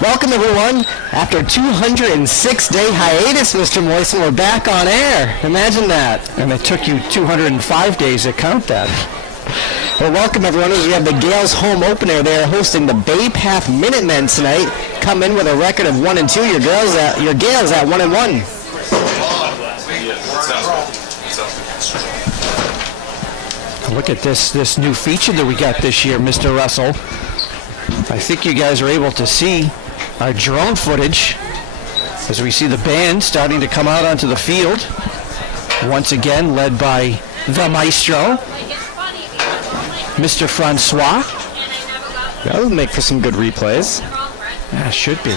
Welcome, everyone. After a 206-day hiatus, Mr. Moisten, we're back on air. Imagine that. And it took you 205 days to count that. Well, welcome, everyone. We have the Gales home opener. They're hosting the Bay Path Minutemen tonight. Come in with a record of 1-2. Your Gales at 1-1. Look at this new feature that we got this year, Mr. Russell. I think you guys are able to see our drone footage as we see the band starting to come out onto the field. Once again, led by the maestro, Mr. Francois. That would make for some good replays. Yeah, should be.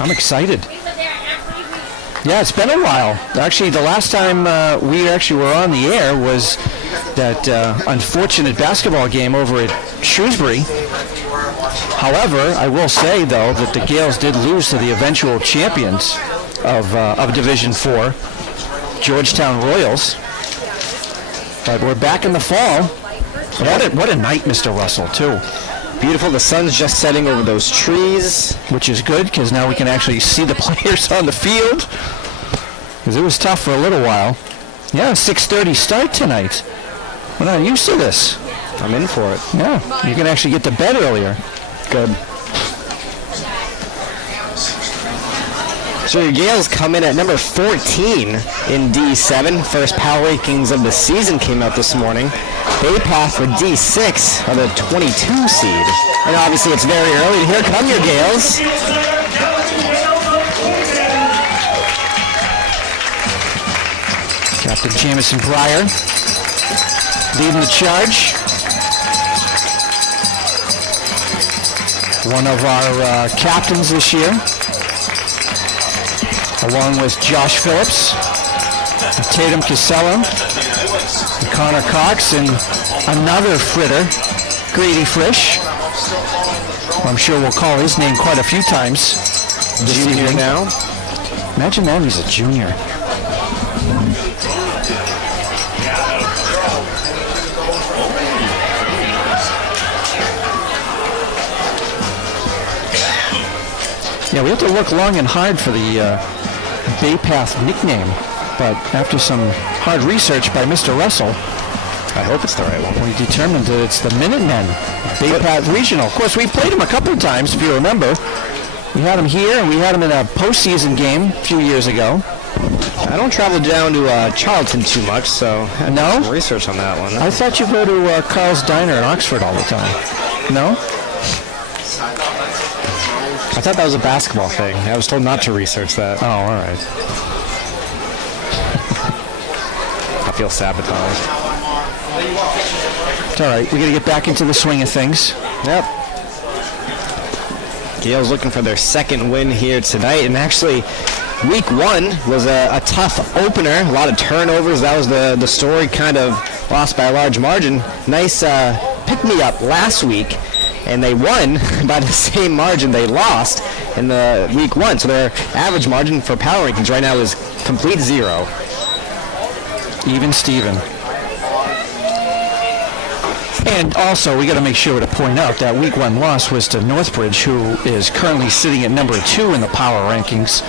I'm excited. Yeah, it's been a while. Actually, the last time we actually were on the air was that unfortunate basketball game over at Shrewsbury. However, I will say, though, that the Gales did lose to the eventual champions of Division 4, Georgetown Royals. But we're back in the fall. What a night, Mr. Russell, too. Beautiful. The sun's just setting over those trees. Which is good, because now we can actually see the players on the field. Because it was tough for a little while. Yeah, 6:30 start tonight. We're not used to this. I'm in for it. Yeah, you can actually get to bed earlier. Good. So your Gales come in at number 14 in D7. First power rankings of the season came out this morning. Bay Path for D6 are the 22 seed. And obviously it's very early. Here come your Gales. Captain Jamison Breyer leading the charge. One of our captains this year, along with Josh Phillips, Tatum Casella, Connor Cox, and another Fritter, Grady Frisch. I'm sure we'll call his name quite a few times this evening. Now. Imagine that he's a junior. Yeah, we have to look long and hard for the Bay Path nickname, but after some hard research by Mr. Russell, I hope it's the right one. We determined that it's the Minutemen, Bay Path Regional. Of course, we played them a couple of times, if you remember. We had them here, and we had them in a postseason game a few years ago. I don't travel down to Charlton too much, so I no some research on that one. I thought you go to Carl's Diner in Oxford all the time. No? I thought that was a basketball thing. I was told not to research that. Oh, all right. I feel sabotaged. It's all right. We got to get back into the swing of things. Yep. Gales looking for their second win here tonight, and actually, week one was a tough opener. A lot of turnovers. That was the story. Kind of lost by a large margin. Nice pick-me-up last week. And they won by the same margin they lost in the week one. So their average margin for power rankings right now is complete 0. Even Steven. And also, we got to make sure to point out that week one loss was to Northbridge, who is currently sitting at number 2 in the power rankings,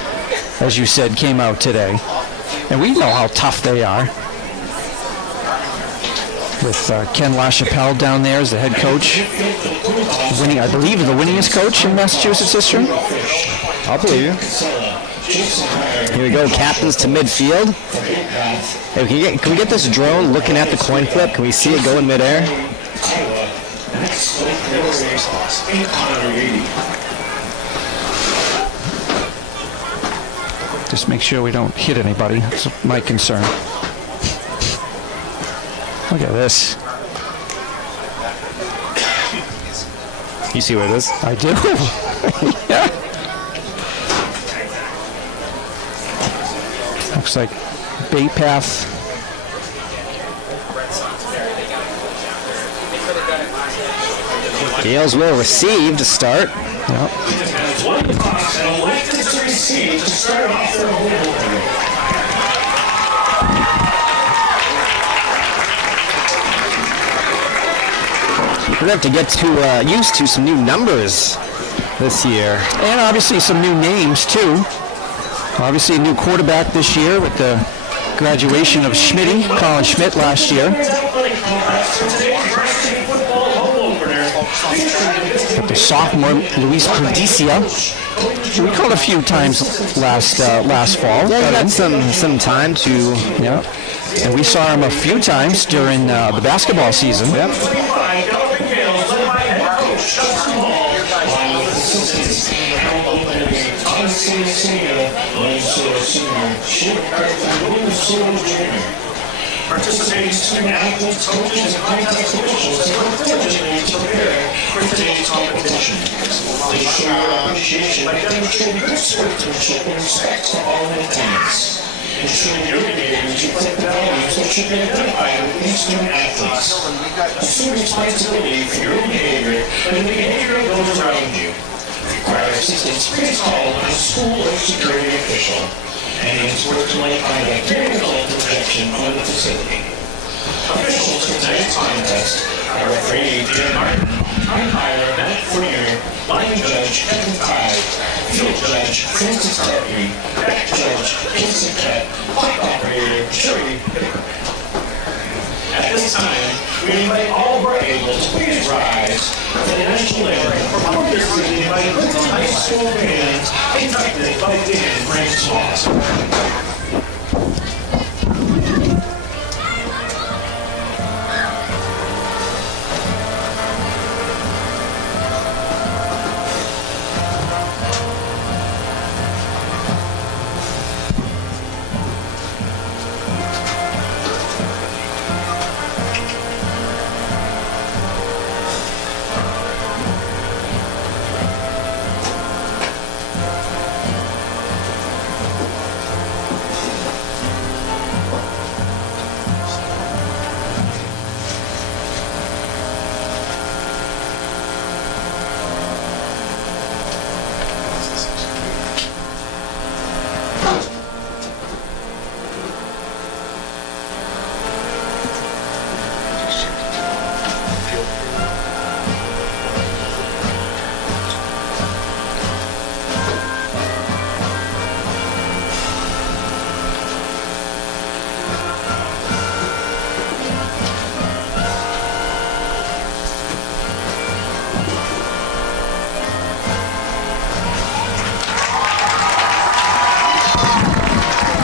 as you said, came out today. And we know how tough they are. With Ken LaChapelle down there as the head coach. Winning, I believe, the winningest coach in Massachusetts history. I'll believe you. Here we go, captains to midfield. Hey, can we get this drone looking at the coin flip? Can we see it go in midair? Just make sure we don't hit anybody. That's my concern. Look at this. You see what it is? I do. Yeah. Looks like Bay Path. Gales will receive to start. Yep. We're going to have to get used to some new numbers this year. And obviously some new names, too. Obviously a new quarterback this year with the graduation of Schmitty, Colin Schmidt, last year. But the sophomore, Luis Perdicia, we called a few times last fall. Yeah, he got some time to... Yeah. And we saw him a few times during the basketball season. Yep. Participating student athletes, coaches, and contest officials have worked diligently to prepare for today's competition. They show their appreciation by demonstrating good sportsmanship and respect to all in attendance. Ensuring your behaviors reflect the values that should be identified with these student athletes. Assume responsibility for your behavior and the behavior of those around you. Require assistance, please call on a school or security official. Any unsportsmanlike conduct may result in rejection of the facility. Officials for tonight's contest are referee Dan Martin, umpire Matt Fournier, line judge Kevin Tide, field judge Francis Darby, back judge Casey Kett, clock operator Sherry Picker. At this time, we invite all who are able to please rise for the national anthem performed this evening by the Clinton High School band, conducted by Dan Francois.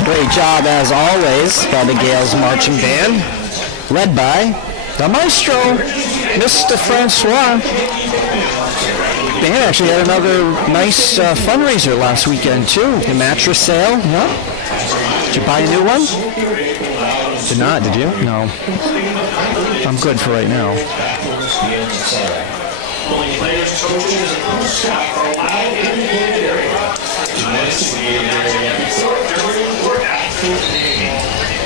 Great job, as always, by the Gales Marching Band, led by The maestro, Mr. Francois. Band actually had another nice fundraiser last weekend, too. the mattress sale. Yeah. Did you buy a new one? Did not, did you? No. I'm good for right now. Only players, coaches, and coach staff are allowed in the gated area. To investigate the area before, during, or after the game.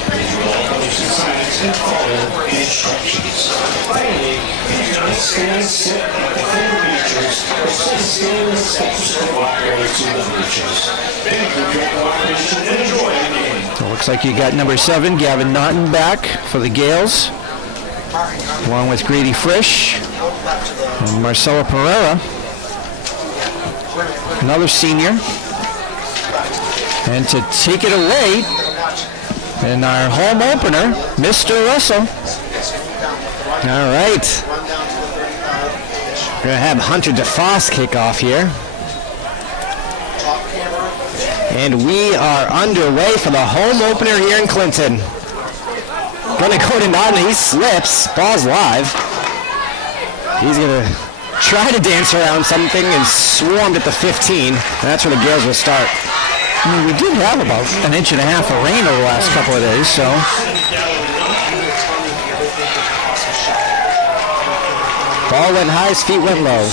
Please roll coaches and signs and follow the instructions. Finally, please don't stand, sit, within the bleachers, or stand in the steps or walk over to the bleachers. Thank you for your cooperation and enjoy the game. So it looks like you got number 7, Gavin Naughton, back for the Gales, along with Grady Frisch and Marcelo Pereira, another senior. And to take it away in our home opener, Mr. Russell. All right. We're going to have Hunter DeFoss kick off here. And we are underway for the home opener here in Clinton. Going to go to Naughton. He slips. Ball's live. He's going to try to dance around something and swarmed at the 15. And that's where the Gales will start. I mean, we did have about an inch and a half of rain over the last couple of days, so. Ball went high, his feet went low.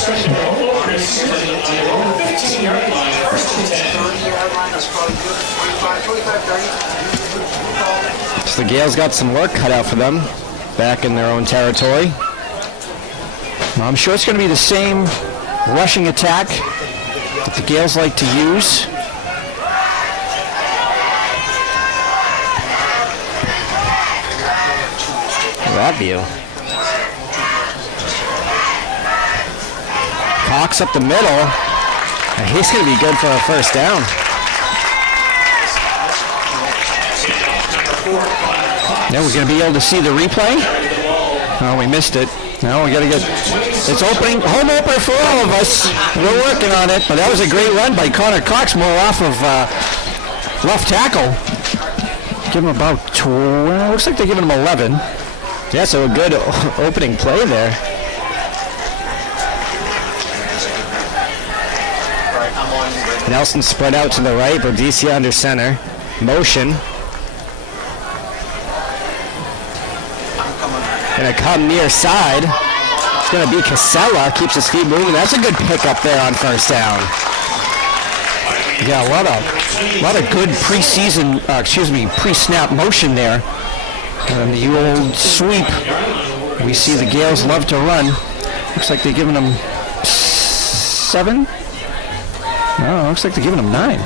So the Gales got some work cut out for them back in their own territory. I'm sure it's going to be the same rushing attack that the Gales like to use. That view. Cox up the middle. And he's going to be good for a first down. Now we're going to be able to see the replay. Oh, we missed it. Now we got to get. It's opening, home opener for all of us. We're working on it, but that was a great run by Connor Cox, more off of left tackle. Give him about 12. Looks like they're giving him 11. Yeah, so a good opening play there. Nelson spread out to the right, Berdicia under center. Motion. Gonna come near side. It's gonna be Casella, keeps his feet moving. That's a good pick up there on first down. Yeah, a lot of good preseason, pre-snap motion there. And the old sweep. We see the Gales love to run. Looks like they're giving them 7. No, looks like they're giving them 9.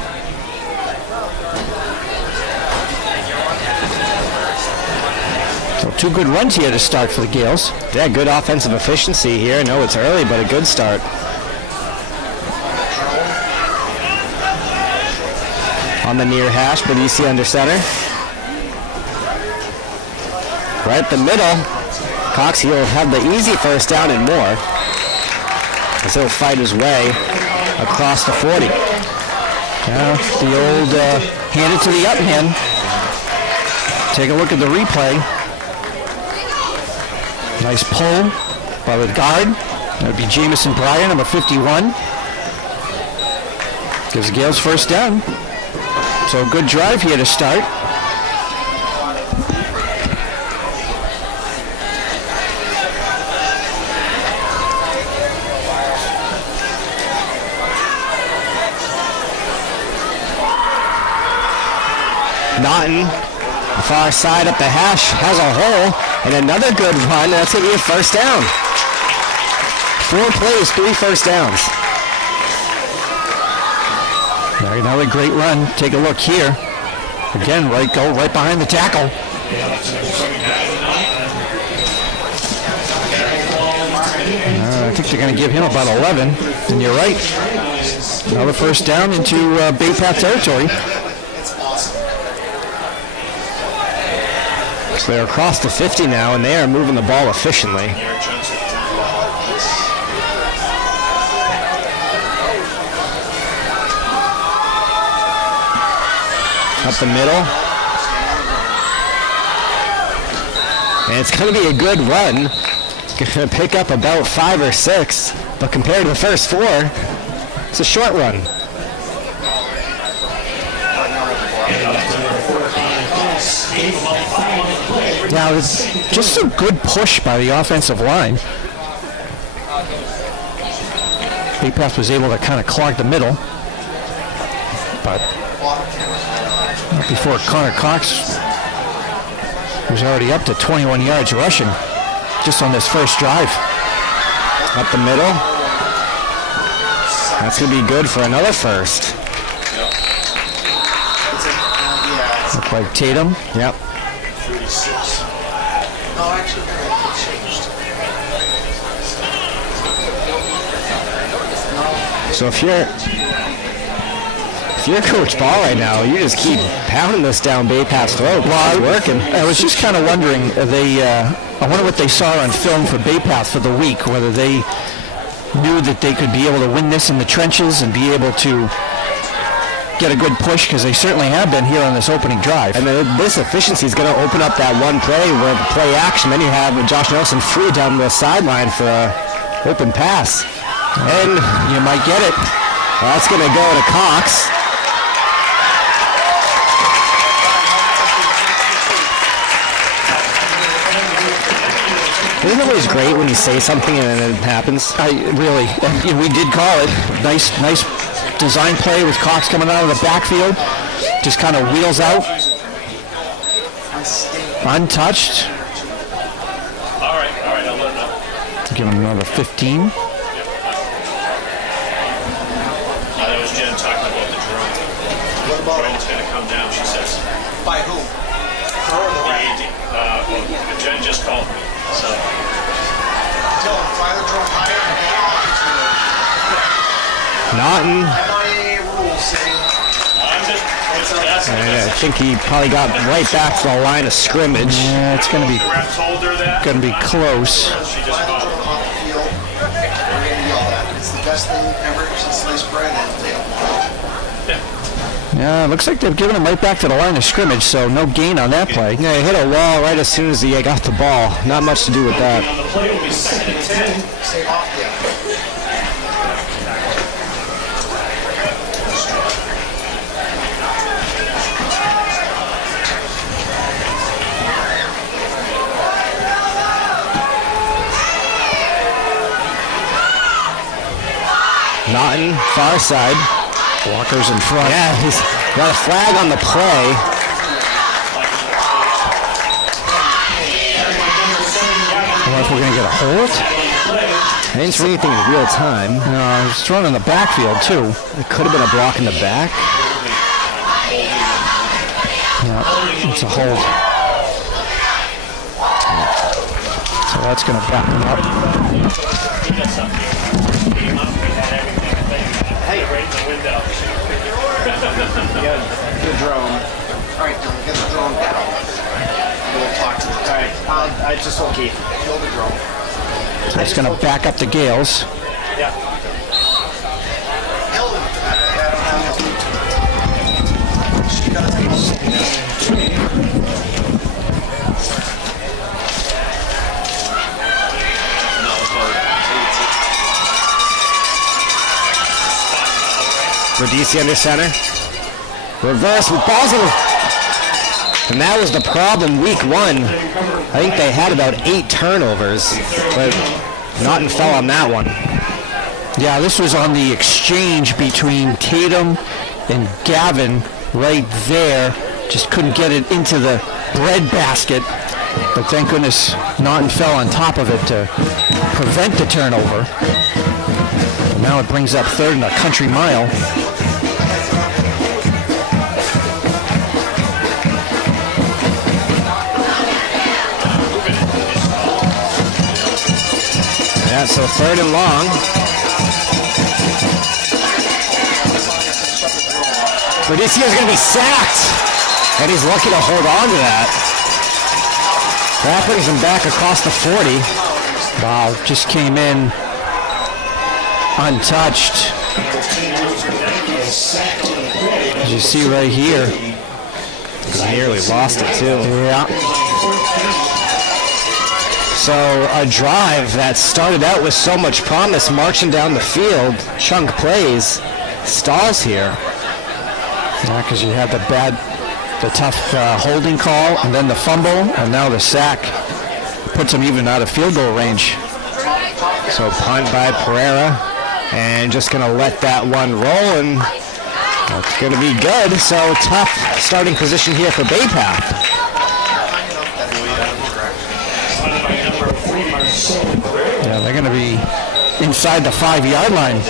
So 2 good runs here to start for the Gales. Yeah, good offensive efficiency here. No, it's early, but a good start. On the near hash, Berdicia under center. Right at the middle, Cox will have the easy first down and more, as he'll fight his way across the 40. Yeah, the old hand it to the up hand. Take a look at the replay. Nice pull by the guard. That would be Jamison Pryor, number 51. Gives the Gales first down. So a good drive here to start. Naughton, far side up the hash, has a hole, and another good run. That's going to be a first down. 4 plays, 3 first downs. Another great run. Take a look here. Again, go right behind the tackle. I think they're going to give him about 11. And you're right. Another first down into Bay Path territory. So they're across the 50 now, and they are moving the ball efficiently. Up the middle. And it's going to be a good run. It's going to pick up about 5 or 6, but compared to the first 4, it's a short run. Now, it's just a good push by the offensive line. Bay Path was able to kind of clog the middle, but not before Connor Cox was already up to 21 yards rushing just on this first drive. Up the middle. That's going to be good for another first. Look like Tatum. Yep. So if you're Coach Ball right now, you just keep pounding this down Bay Path's throat. Well, it's working. I was just kind of wondering, I wonder what they saw on film for Bay Path for the week, whether they knew that they could be able to win this in the trenches and be able to get a good push, because they certainly have been here on this opening drive. And then this efficiency is going to open up that one play where the play action. Then you have Josh Nelson free down the sideline for an open pass. And you might get it. That's going to go to Cox. Isn't it always great when you say something and then it happens? We did call it. Nice design play with Cox coming out of the backfield. Just kind of wheels out. Untouched. All right, I'll let him know. Give him another 15. That was Jen talking about the drone. What about drone's going to come down, she says. By who? Her or the AD? Well, Jen just called me, so. Tell him, fly the drone higher and get off. Naughton. MIA rules saying And I think he probably got right back to the line of scrimmage. Yeah, it's going to be close. final jump on the field, we're going to yell at it. It's the best thing ever since sliced bread and they don't want Yeah, looks like they've given him right back to the line of scrimmage, so no gain on that play. Yeah, he hit a wall right as soon as he got the ball. Not much to do with that. on the play will be 2nd and 10. Stay off the Naughton, far side. Walker's in front. Yeah, he's got a flag on the play. I wonder if we're going to get a hold. I didn't see anything in real time. No, he's thrown in the backfield, too. It could have been a block in the back. Yeah, it's a hold. So that's going to back him up. The drone. All right, Dylan, get the drone down. We'll talk to the guy. I just told Keith. Kill the drone. So that's going to back up the Gales. Ellen, I don't have Ellen. She got Radici under center. Reverse with balls in the... And that was the problem week one. I think they had about 8 turnovers, but Naughton fell on that one. Yeah, this was on the exchange between Tatum and Gavin right there. Just couldn't get it into the bread basket. But thank goodness Naughton fell on top of it to prevent the turnover. And now it brings up 3rd and a country mile. Yeah, so 3rd and long. Radici is going to be sacked, and he's lucky to hold on to that. That brings him back across the 40. Wow, just came in untouched. As you see right here. He nearly lost it, too. Yeah. So a drive that started out with so much promise, marching down the field, chunk plays, stalls here. Yeah, because you had the tough holding call, and then the fumble, and now the sack puts him even out of field goal range. So punt by Pereira, and just going to let that one roll, and that's going to be good. So tough starting position here for Bay Path. Yeah, they're going to be inside the 5-yard line.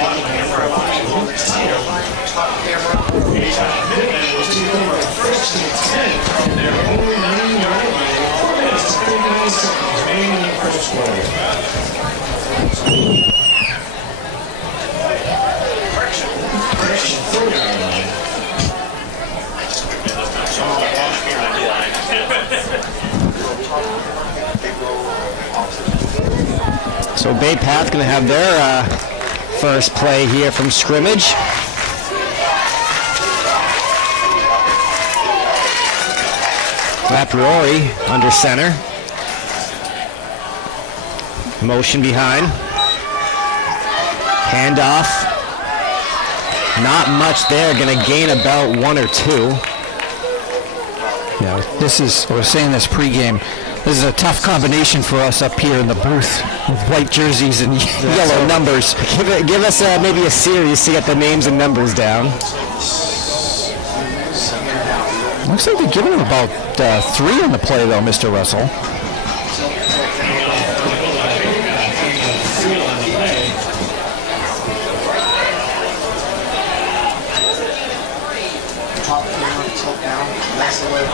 So Bay Path going to have their first play here from scrimmage. Lapriori under center. Motion behind. Handoff. Not much there. Going to gain about 1 or 2. Yeah, this is, I was saying this pregame, this is a tough combination for us up here in the booth with white jerseys and yellow numbers. Give us maybe a series to get the names and numbers down. Looks like they're giving him about 3 on the play, though, Mr. Russell. Top camera, tilt down, nice and low.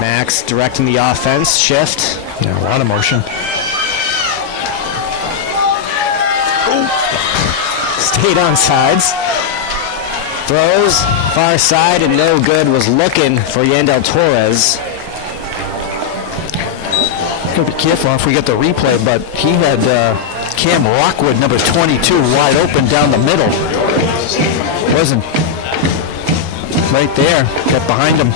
Max directing the offense. Shift. Yeah, a lot of motion. Stayed on sides. Throws far side and no good. Was looking for Yandel Torres. Gotta be careful if we get the replay, but he had Cam Rockwood, number 22, wide open down the middle. Wasn't right there. Got behind him.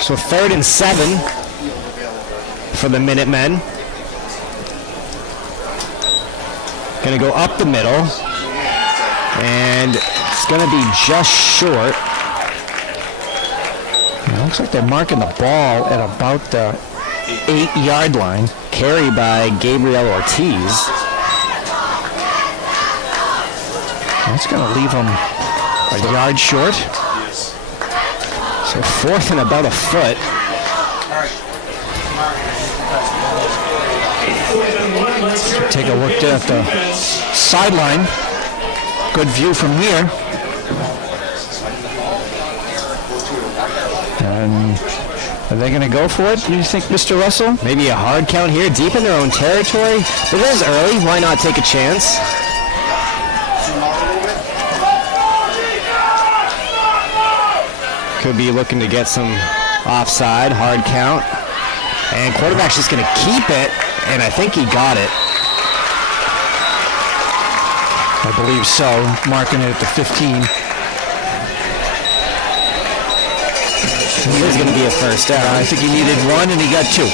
So 3rd and 7 for the Minutemen. Going to go up the middle. And it's going to be just short. It looks like they're marking the ball at about the 8-yard line. Carry by Gabriel Ortiz. That's going to leave them a yard short. So 4th and about a foot. Take a look at the sideline. Good view from here. And are they going to go for it, do you think, Mr. Russell? Maybe a hard count here, deep in their own territory. But it is early. Why not take a chance? Could be looking to get some offside, hard count. And quarterback's just going to keep it, and I think he got it. I believe so. Marking it at the 15. It is going to be a first down. I think he needed 1, and he got 2.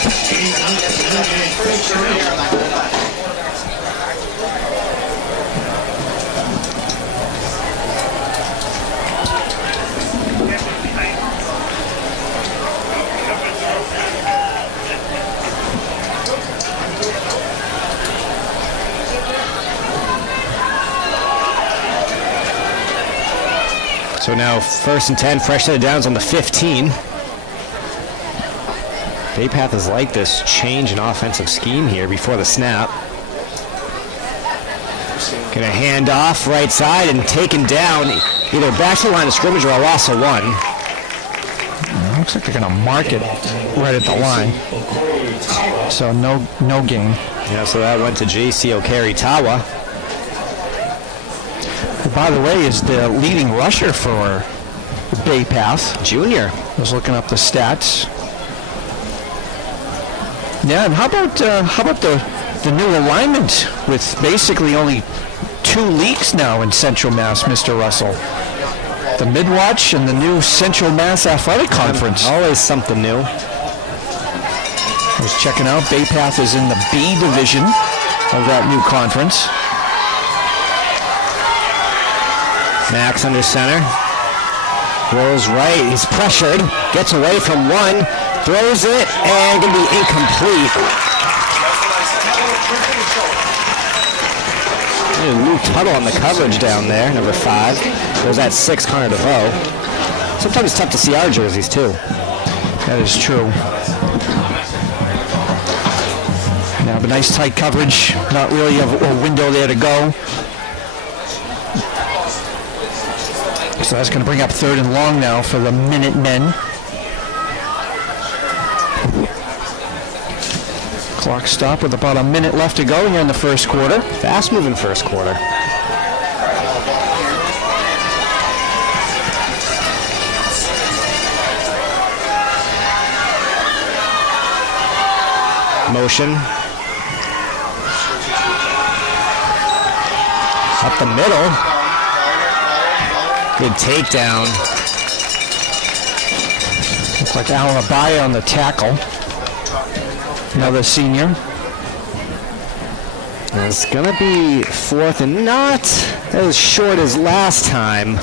So now 1st and 10, fresh set of downs on the 15. Bay Path has liked this change in offensive scheme here before the snap. Gonna hand off right side and taken down either back to the line of scrimmage or a loss of 1. Looks like they're going to mark it right at the line. So no gain. Yeah, so that went to J.C. Okaritawa. By the way, is the leading rusher for Bay Path. Junior. I was looking up the stats. Yeah, and how about the new alignment with basically only 2 leagues now in Central Mass, Mr. Russell? The Midwatch and the new Central Mass Athletic Conference. Always something new. I was checking out. Bay Path is in the B division of that new conference. Max under center. Rolls right. He's pressured. Gets away from 1. Throws it. And going to be incomplete. Luke Tuttle on the coverage down there. Number 5. There's that 6, Connor DeVoe. Sometimes it's tough to see our jerseys, too. That is true. Now, but nice tight coverage. Not really a window there to go. So that's going to bring up 3rd and long now for the Minutemen. Clock stop with about a minute left to go here in the first quarter. Fast moving first quarter. Motion. Up the middle. Good takedown. Looks like Alan Abaya on the tackle. Another senior. It's going to be 4th and not as short as last time.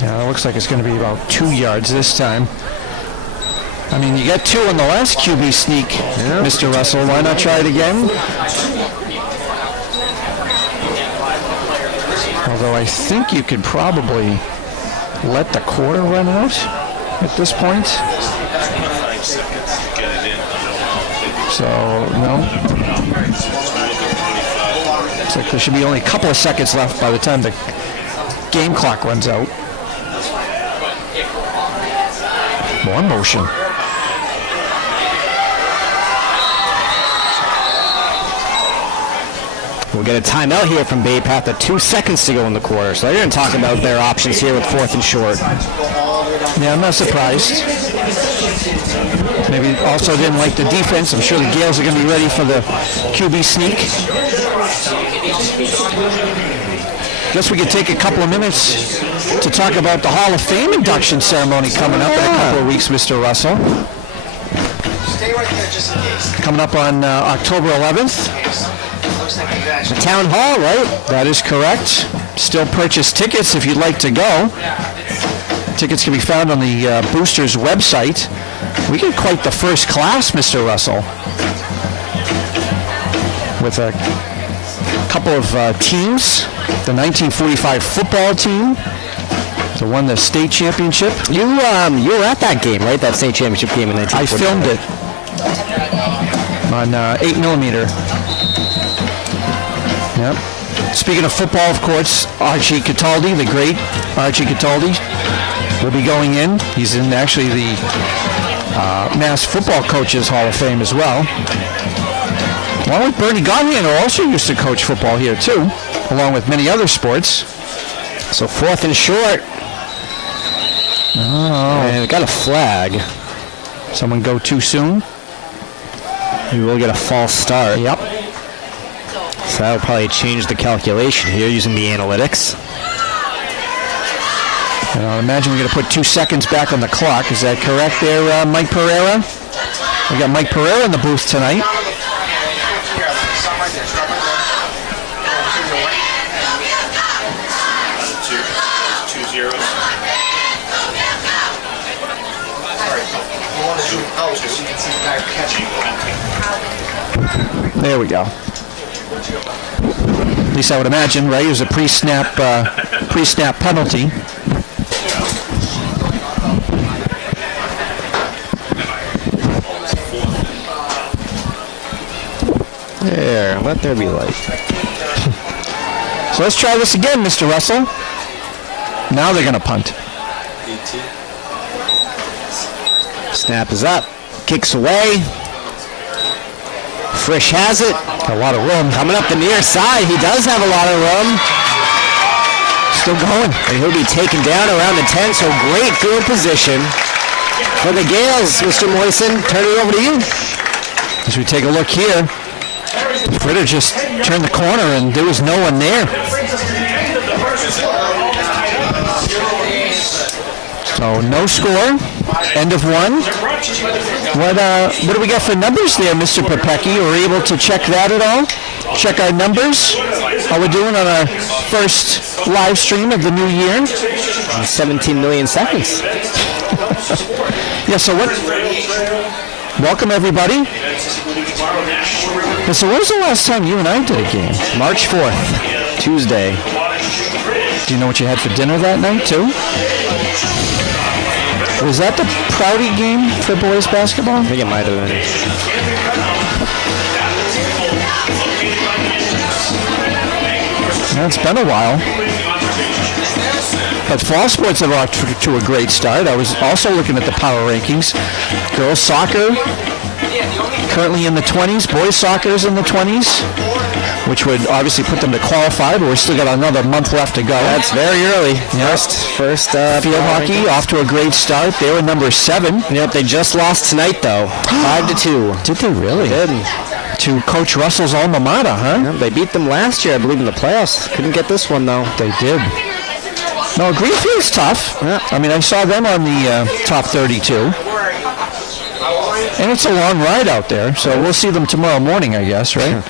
Yeah, it looks like it's going to be about 2 yards this time. I mean, you got 2 on the last QB sneak, Mr. Russell. Why not try it again? Although I think you could probably let the quarter run out at this point. So, no. Looks like there should be only a couple of seconds left by the time the game clock runs out. More motion. We'll get a timeout here from Bay Path at 2 seconds to go in the quarter. So they're going to talk about their options here with 4th and short. Yeah, I'm not surprised. Maybe also didn't like the defense. I'm sure the Gales are going to be ready for the QB sneak. Guess we could take a couple of minutes to talk about the Hall of Fame induction ceremony coming up in a couple of weeks, Mr. Russell. Stay right there just in case. Coming up on October 11th. The town hall, right? That is correct. Still purchase tickets if you'd like to go. Tickets can be found on the Boosters website. We get quite the first class, Mr. Russell. With a couple of teams. The 1945 football team. That won the state championship. You were at that game, right? That state championship game in 1945. I filmed it on 8mm. Yep. Speaking of football, of course, Archie Cataldi, the great Archie Cataldi, will be going in. He's in actually the Mass Football Coaches Hall of Fame as well. Along with Bernie Godwin, who also used to coach football here too, along with many other sports. So 4th and short. Oh. And we got a flag. Someone go too soon. We will get a false start. Yep. So that'll probably change the calculation here using the analytics. And I imagine we're going to put 2 seconds back on the clock. Is that correct there, Mike Pereira? We got Mike Pereira in the booth tonight. Two zeros. There we go. At least I would imagine, right? It was a pre-snap penalty. There, let there be light. So let's try this again, Mr. Russell. Now they're going to punt. Snap is up. Kicks away. Frisch has it. A lot of room. Coming up the near side. He does have a lot of room. Still going. And he'll be taken down around the 10, so great field position for the Gales. Mr. Moisen, turn it over to you. As we take a look here, Fritter just turned the corner and there was no one there. So no score. End of one. What do we got for numbers there, Mr. Popecki? Are we able to check that at all? Check our numbers? How we're doing on our first live stream of the new year? 17 million seconds. Yeah, so what? Welcome, everybody. Yeah, so when was the last time you and I did a game? March 4th, Tuesday. Do you know what you had for dinner that night, too? Was that the Prouty game for boys basketball? I think it might have been. Yeah, it's been a while. But fall sports have off to a great start. I was also looking at the power rankings. Girls soccer, currently in the 20s. Boys soccer is in the 20s, which would obviously put them to qualify, but we've still got another month left to go. That's very early. First field hockey off to a great start. They were number 7. Yep, they just lost tonight, though. 5-2. Did they really? They did. To Coach Russell's alma mater, huh? Yep, they beat them last year, I believe, in the playoffs. Couldn't get this one, though. They did. No, Greenfield's tough. Yeah. I mean, I saw them on the top 32. And it's a long ride out there, so we'll see them tomorrow morning, I guess, right?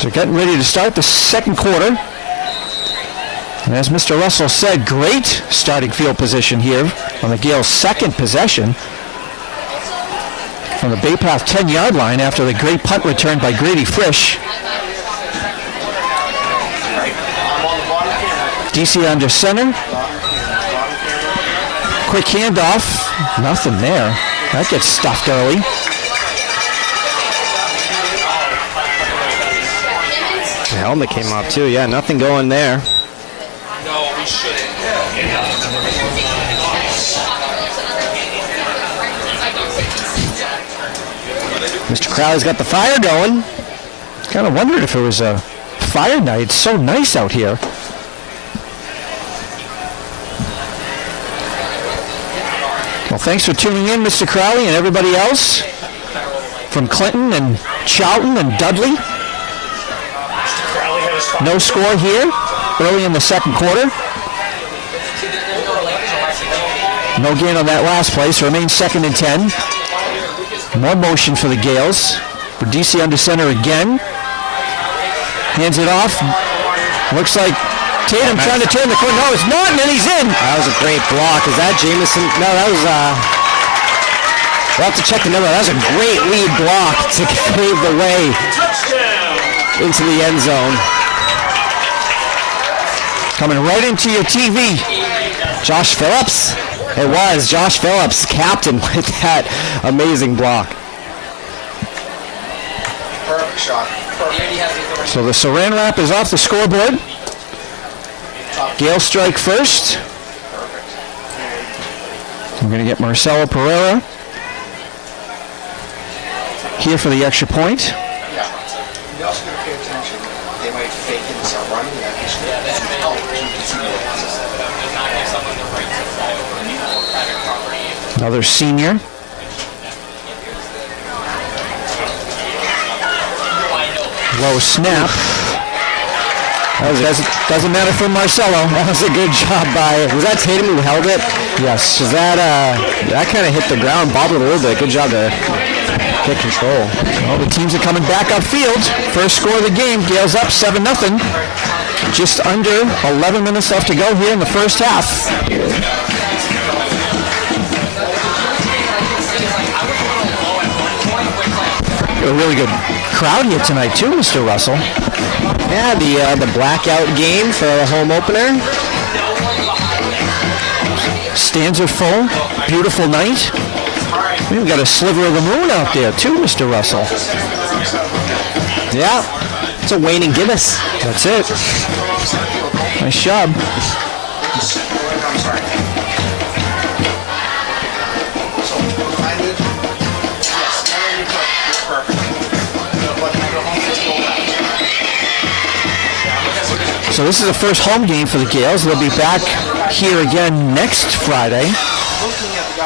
So getting ready to start the second quarter. And as Mr. Russell said, great starting field position here on the Gales' second possession from the Bay Path 10-yard line after the great punt return by Grady Frisch. DC under center. Quick handoff. Nothing there. That gets stuffed early. The helmet came off too. Yeah, nothing going there. No, we shouldn't. Mr. Crowley's got the fire going. Kind of wondered if it was a fire night. It's so nice out here. Well, thanks for tuning in, Mr. Crowley and everybody else from Clinton and Charlton and Dudley. No score here early in the second quarter. No gain on that last place. Remains 2nd and 10. More motion for the Gales. For DC under center again. Hands it off. Looks like Tatum trying to turn the corner. No, it's not, and then he's in. That was a great block. Is that Jameson? No, that was, we'll have to check the number. That was a great lead block to pave the way into the end zone. Coming right into your TV. Josh Phillips. It was Josh Phillips, captain, with that amazing block. Perfect shot. Perfect. So the Saran wrap is off the scoreboard. Gale strike first. We're going to get Marcelo Pereira here for the extra point. Yeah. You also got to pay attention. They might fake it and start running that. Another senior. Low snap. Doesn't matter for Marcelo. That was a good job by, was that Tatum who held it? Yes. Was that kind of hit the ground, bobbled a little bit. Good job to get control. Well, the teams are coming back upfield. First score of the game, Gales up 7-0. Just under 11 minutes left to go here in the first half. A really good crowd here tonight too, Mr. Russell. Yeah, the blackout game for the home opener. Stands are full. Beautiful night. We've got a sliver of the moon out there too, Mr. Russell. Yeah, it's a Wayne and Gibbous. That's it. Nice job. So this is the first home game for the Gales. They'll be back here again next Friday.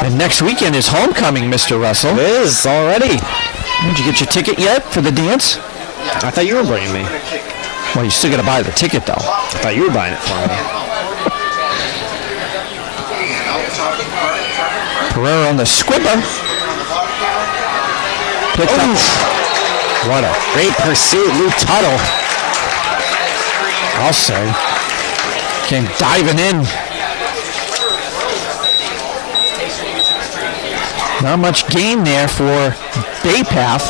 And next weekend is homecoming, Mr. Russell. It is already. Did you get your ticket yet for the dance? I thought you were bringing me. Well, you still got to buy the ticket, though. I thought you were buying it for me. Pereira on the squibber. Picked up. What a great pursuit, Luke Tuttle. I'll say. Came diving in. Not much gain there for Bay Path.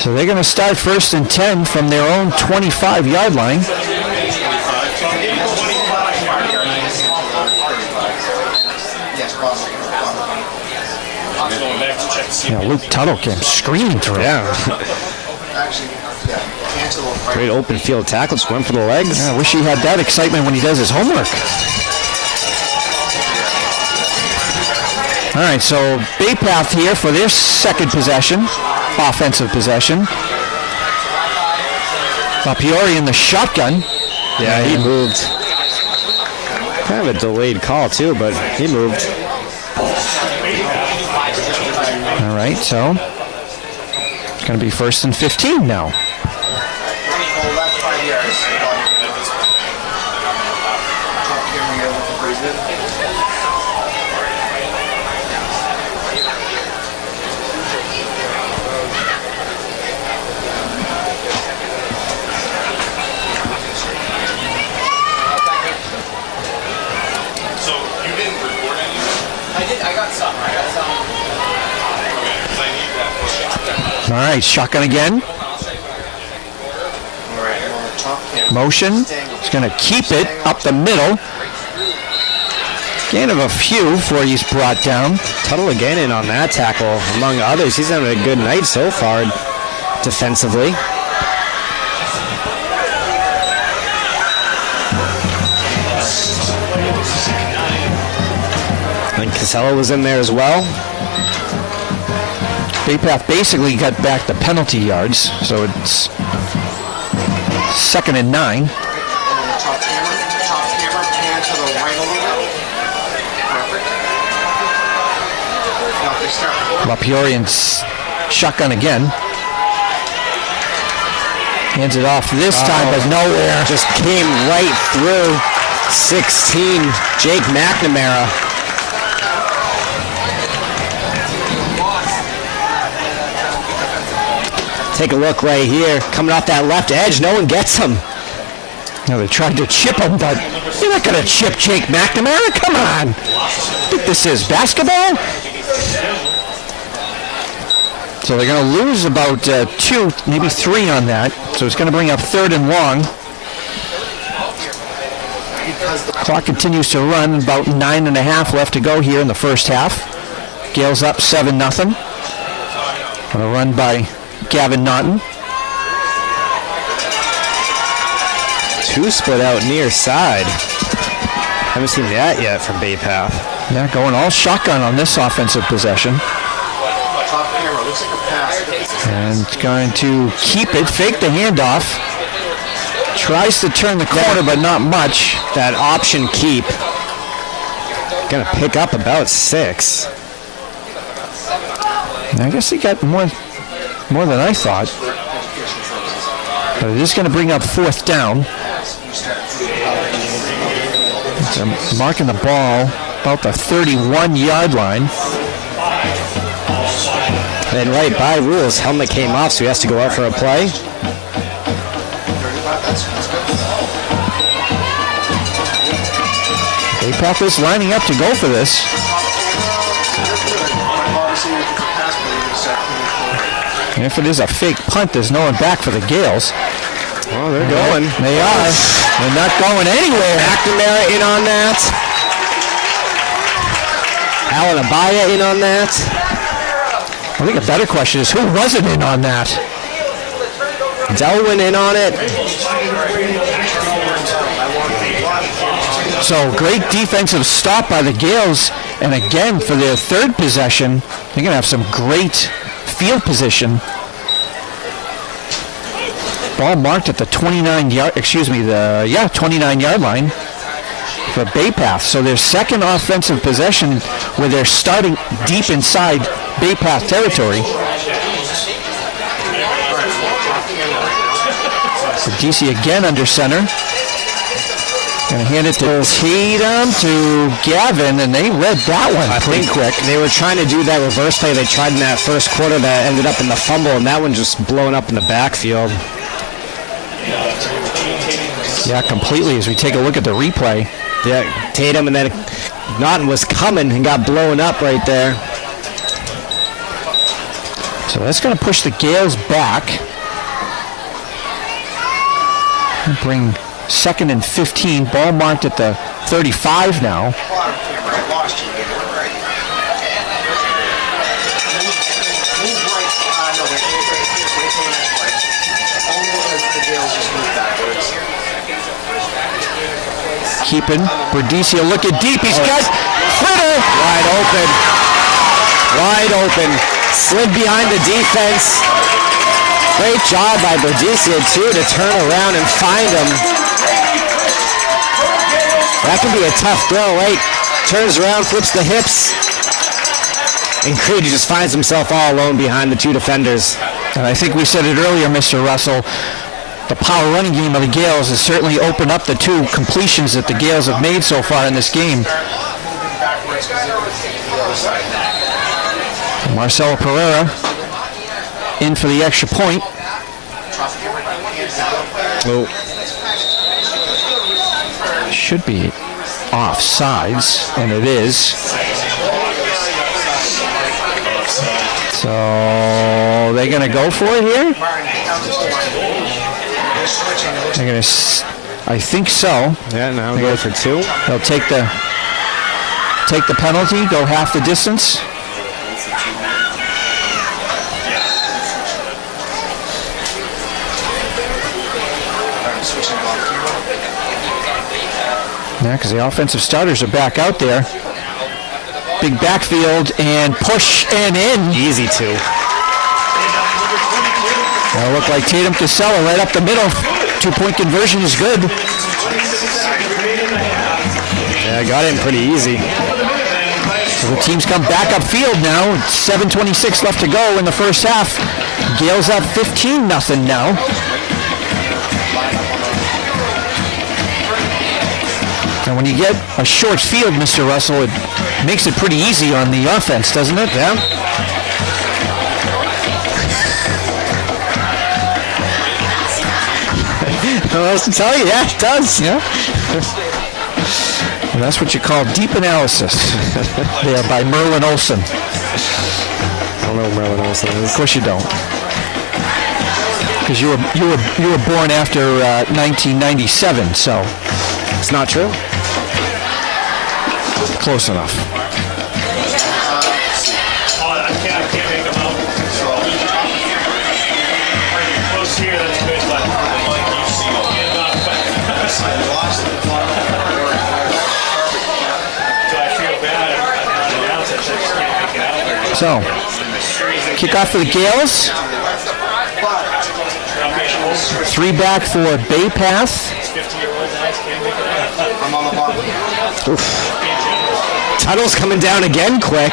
So they're going to start 1st and 10 from their own 25-yard line. Yeah, Luke Tuttle came screaming through. Yeah. Great open field tackle. Just went for the legs. Yeah, I wish he had that excitement when he does his homework. All right, so Bay Path here for their second possession, offensive possession. Peoria in the shotgun. Yeah, he moved. Kind of a delayed call too, but he moved. All right, so it's going to be 1st and 15 now. All right, shotgun again. Motion. He's going to keep it up the middle. Gain of a few before he's brought down. Tuttle again in on that tackle, among others. He's having a good night so far defensively. And Casella was in there as well. Bay Path basically got back the penalty yards, so it's 2nd and 9. And then the top camera, pan to the right a little bit. Perfect. Now they start. LaPiorian's shotgun again. Hands it off this time, but nowhere. Just came right through 16, Jake McNamara. Take a look right here. Coming off that left edge, no one gets him. No, they tried to chip him, but you're not going to chip Jake McNamara. Come on. Think this is basketball? So they're going to lose about 2, maybe 3 on that. So it's going to bring up 3rd and long. Clock continues to run. About 9.5 left to go here in the first half. Gales up 7-0. On a run by Gavin Naughton. 2 split out near side. Haven't seen that yet from Bay Path. Yeah, going all shotgun on this offensive possession. Top camera, looks like a pass. And going to keep it, fake the handoff. Tries to turn the corner, but not much. That option keep. Gonna pick up about 6. I guess he got more than I thought. But it is going to bring up 4th down. They're marking the ball about the 31-yard line. And right by rules, helmet came off, so he has to go out for a play. Bay Path is lining up to go for this. And if it is a fake punt, there's no one back for the Gales. Oh, they're going. They are. They're not going anywhere. McNamara in on that. Alan Abaya in on that. I think a better question is who wasn't in on that? Delwyn in on it. So great defensive stop by the Gales. And again, for their 3rd possession, they're going to have some great field position. Ball marked at the 29-yard line for Bay Path. So their 2nd offensive possession where they're starting deep inside Bay Path territory. DC again under center. Going to hand it to Tatum to Gavin, and they read that one pretty quick. They were trying to do that reverse play they tried in that first quarter that ended up in the fumble, and that one just blowing up in the backfield. Yeah, completely, as we take a look at the replay. Yeah, Tatum, and then Naughton was coming and got blown up right there. So that's going to push the Gales back. Bring 2nd and 15. Ball marked at the 35 now. Keeping. Berdicia looking deep. He's got Fritter. Wide open. Wide open. Slid behind the defense. Great job by Berdicia, too, to turn around and find him. That can be a tough throw, right? Turns around, flips the hips. And Creed just finds himself all alone behind the 2 defenders. And I think we said it earlier, Mr. Russell. The power running game of the Gales has certainly opened up the 2 completions that the Gales have made so far in this game. Marcelo Pereira in for the extra point. Oh. Should be offsides, and it is. So they're going to go for it here? They're going to, I think so. Yeah, now go for 2. They'll take the penalty, go half the distance. Yeah, because the offensive starters are back out there. Big backfield and push and in. Easy 2. That'll look like Tatum Casella right up the middle. 2-point conversion is good. Yeah, got in pretty easy. So the teams come back upfield now. 7:26 left to go in the first half. Gales up 15-0 now. And when you get a short field, Mr. Russell, it makes it pretty easy on the offense, doesn't it? Yeah. What else to tell you? Yeah, it does. Yeah. And that's what you call deep analysis. There by Merlin Olsen. I don't know who Merlin Olsen is. Of course you don't. Because you were born after 1997, so It's not true. close enough. I can't make them out. Close here, that's good, but do I feel bad? I'm not announcing, I just can't make it out. So, kickoff for the Gales. 3 back for Bay Path. I'm on the bottom. Tunnel's coming down again quick.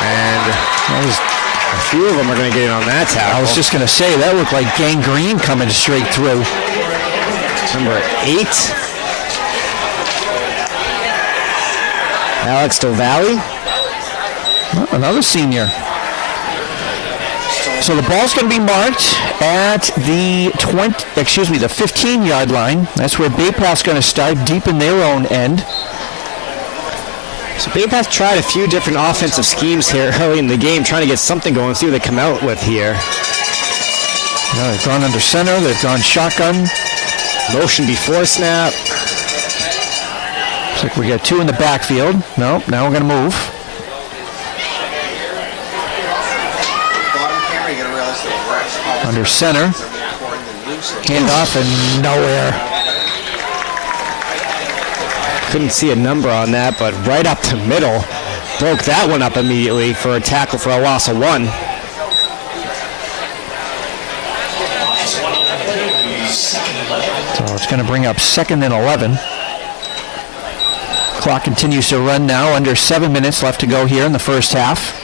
And a few of them are going to get in on that tackle. I was just going to say, that looked like gangrene coming straight through. Number 8. Alex Dovalli. Oh, another senior. So the ball's going to be marked at the 15-yard line. That's where Bay Path's going to start, deep in their own end. So Bay Path tried a few different offensive schemes here early in the game, trying to get something going, see what they come out with here. Yeah, they've gone under center. They've gone shotgun. Motion before snap. Looks like we got 2 in the backfield. No, now we're going to move. Bottom camera, you gotta realize the refs probably Under center. recording the loose. Handoff and nowhere. Couldn't see a number on that, but right up the middle. Broke that one up immediately for a tackle for a loss of 1. So it's going to bring up 2nd and 11. Clock continues to run now. Under 7 minutes left to go here in the first half.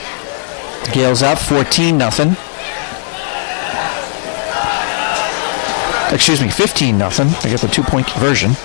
Gales up 14-0. Excuse me, 15-0. I get the 2-point conversion.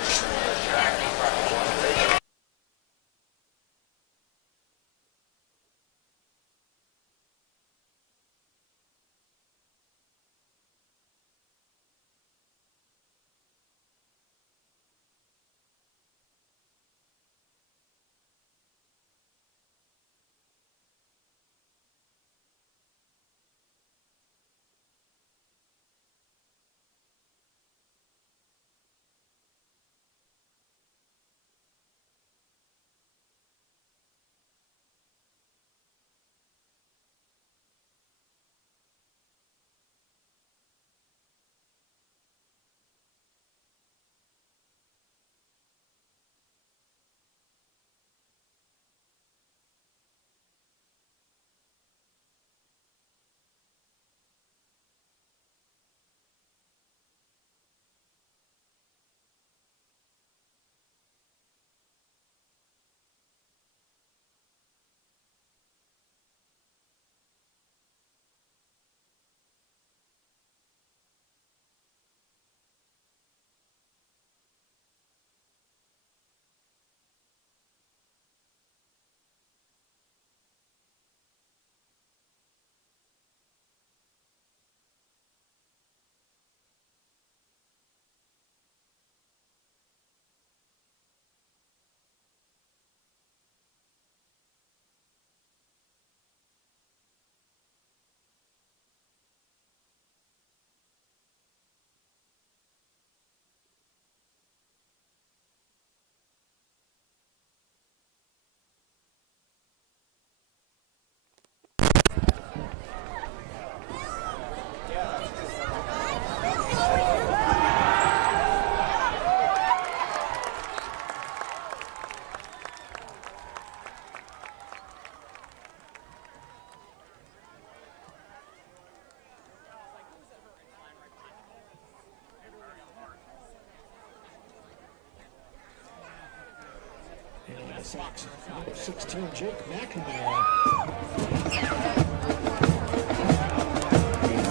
Fox, number 16, Jake McNamara.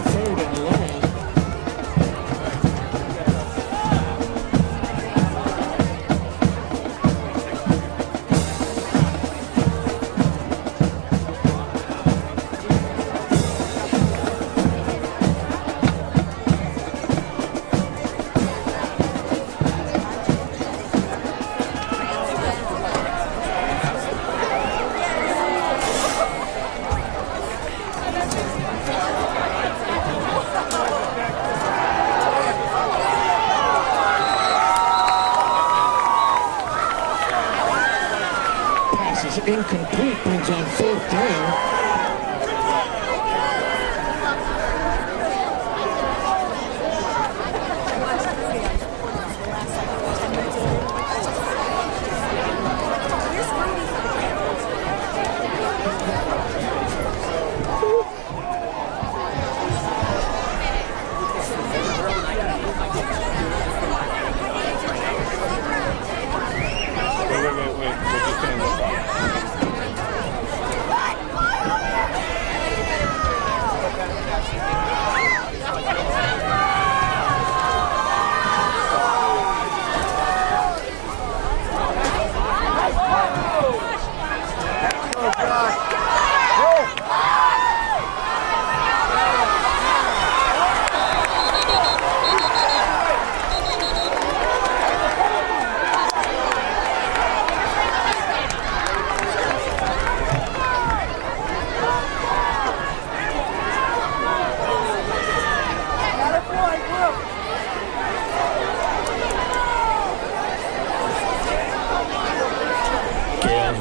Third and long. Is incomplete, brings on 4th down.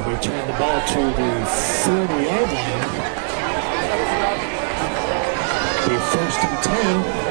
Return the ball to the 40-yard line. Be 1st and 10.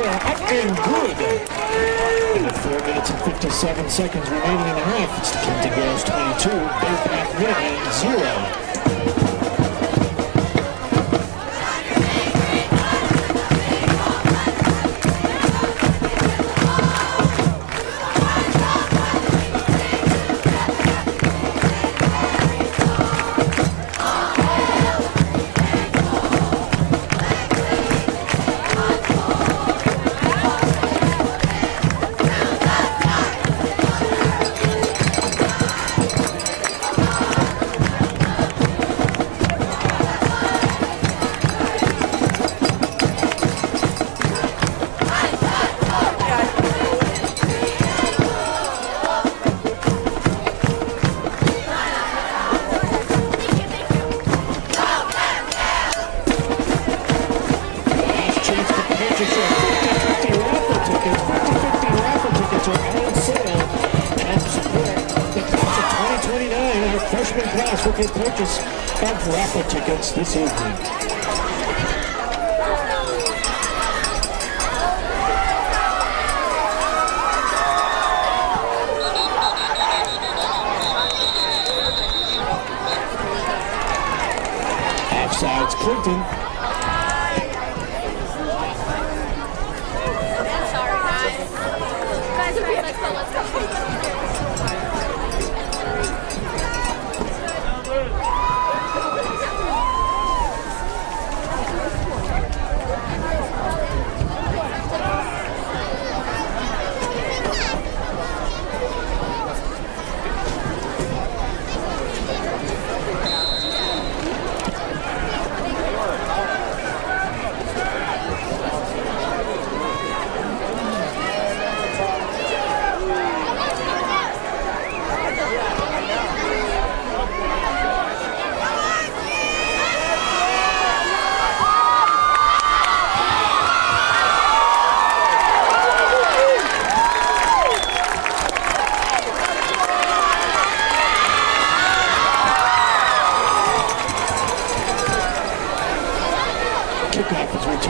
Up and good. And 4 minutes and 57 seconds remaining in the half. It's the Clinton Girls 22, Bay Path Minutemen 0. Freshman class will get purchase of raffle tickets this evening. Offsides Clinton.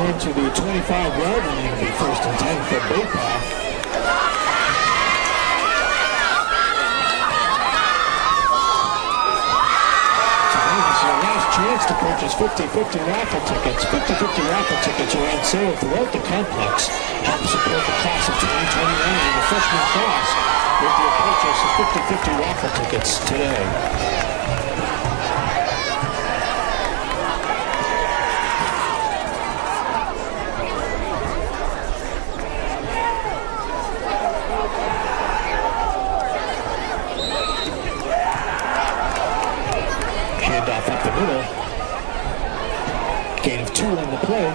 return to the 25-yard line, the first and 10 for Bay Path. Today is your last chance to purchase 50/50 raffle tickets. 50/50 raffle tickets are on sale throughout the complex. Help support the class of 2029 and the freshman class with your purchase of 50/50 raffle tickets today. Handoff up the middle. Gain of 2 on the play.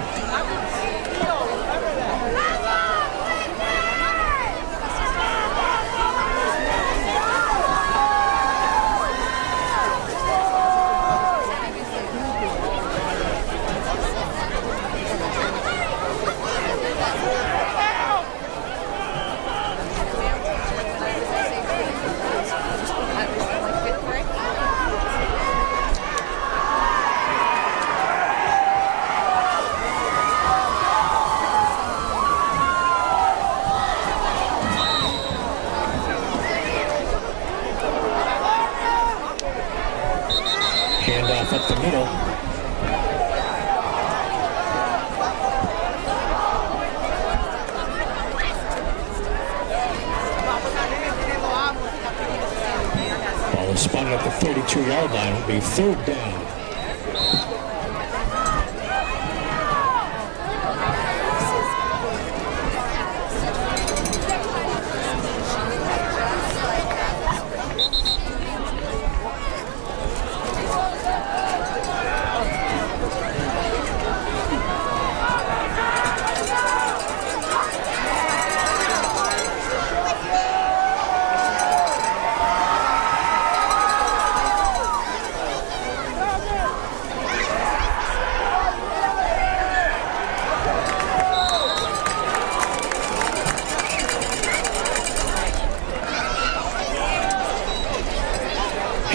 Handoff up the middle. Ball is spotted at the 32-yard line. It'll be third down.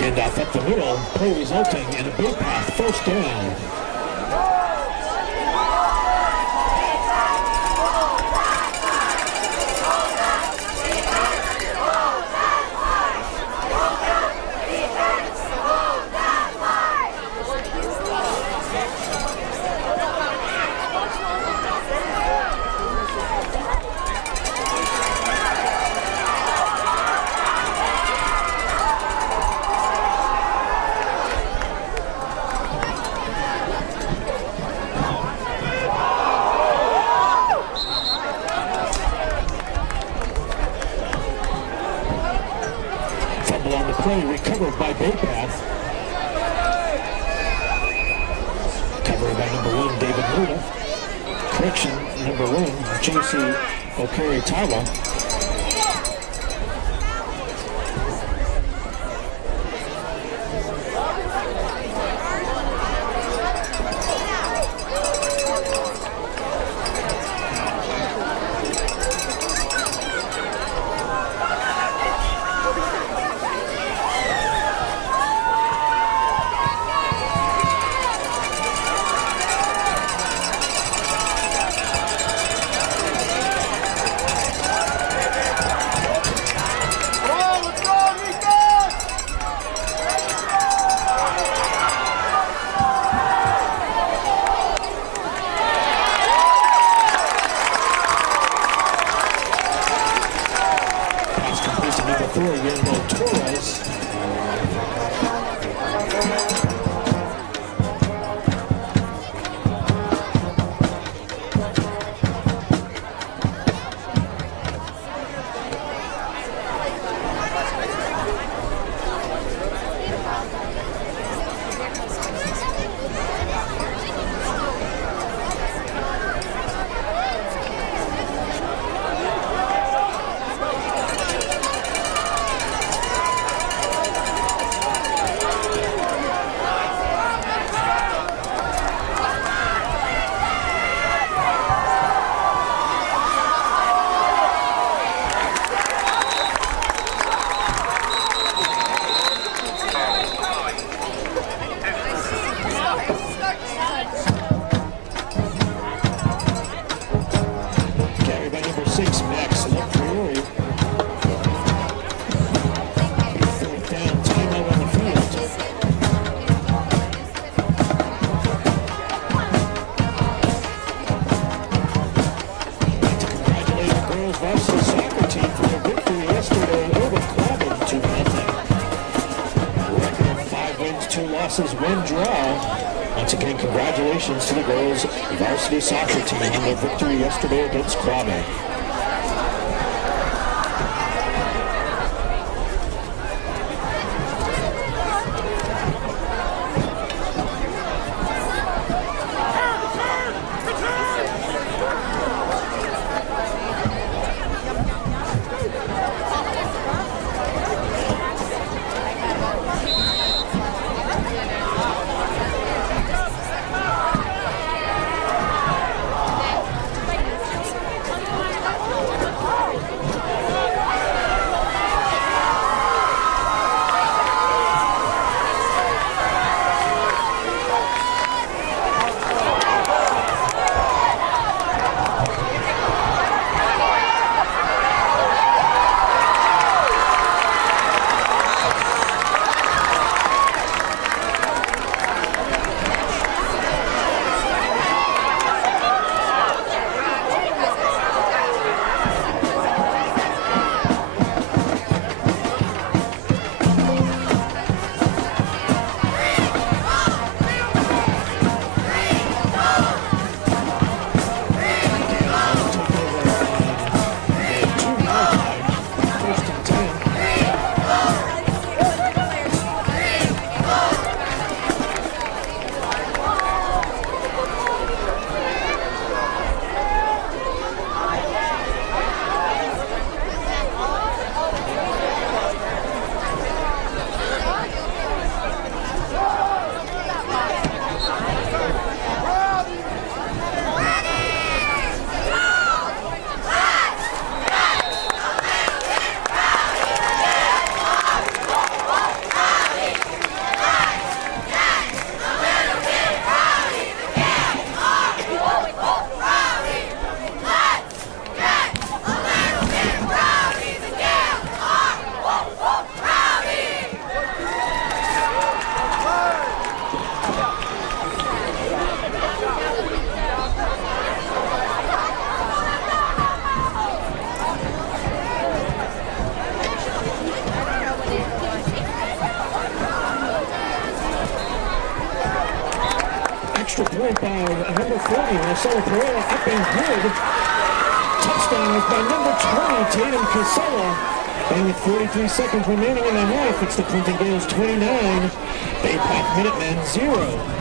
Handoff up the middle, play resulting in a Bay Path first down. Fumble on the play, recovered by Bay Path. Covered by number 1, David Muda. Correction, number 1, J.C. Okeri-Tawa. Number 4, Guillermo Torres. losses, 1 draw. Once again, congratulations to the girls' varsity soccer team on their victory yesterday against Quabbin. Extra point by number 40, Marcelo Pereira, up and good. Touchdown by number 20, Tatum Casella. And with 43 seconds remaining in the half, it's the Clinton Gales 29, Bay Pack Minutemen 0.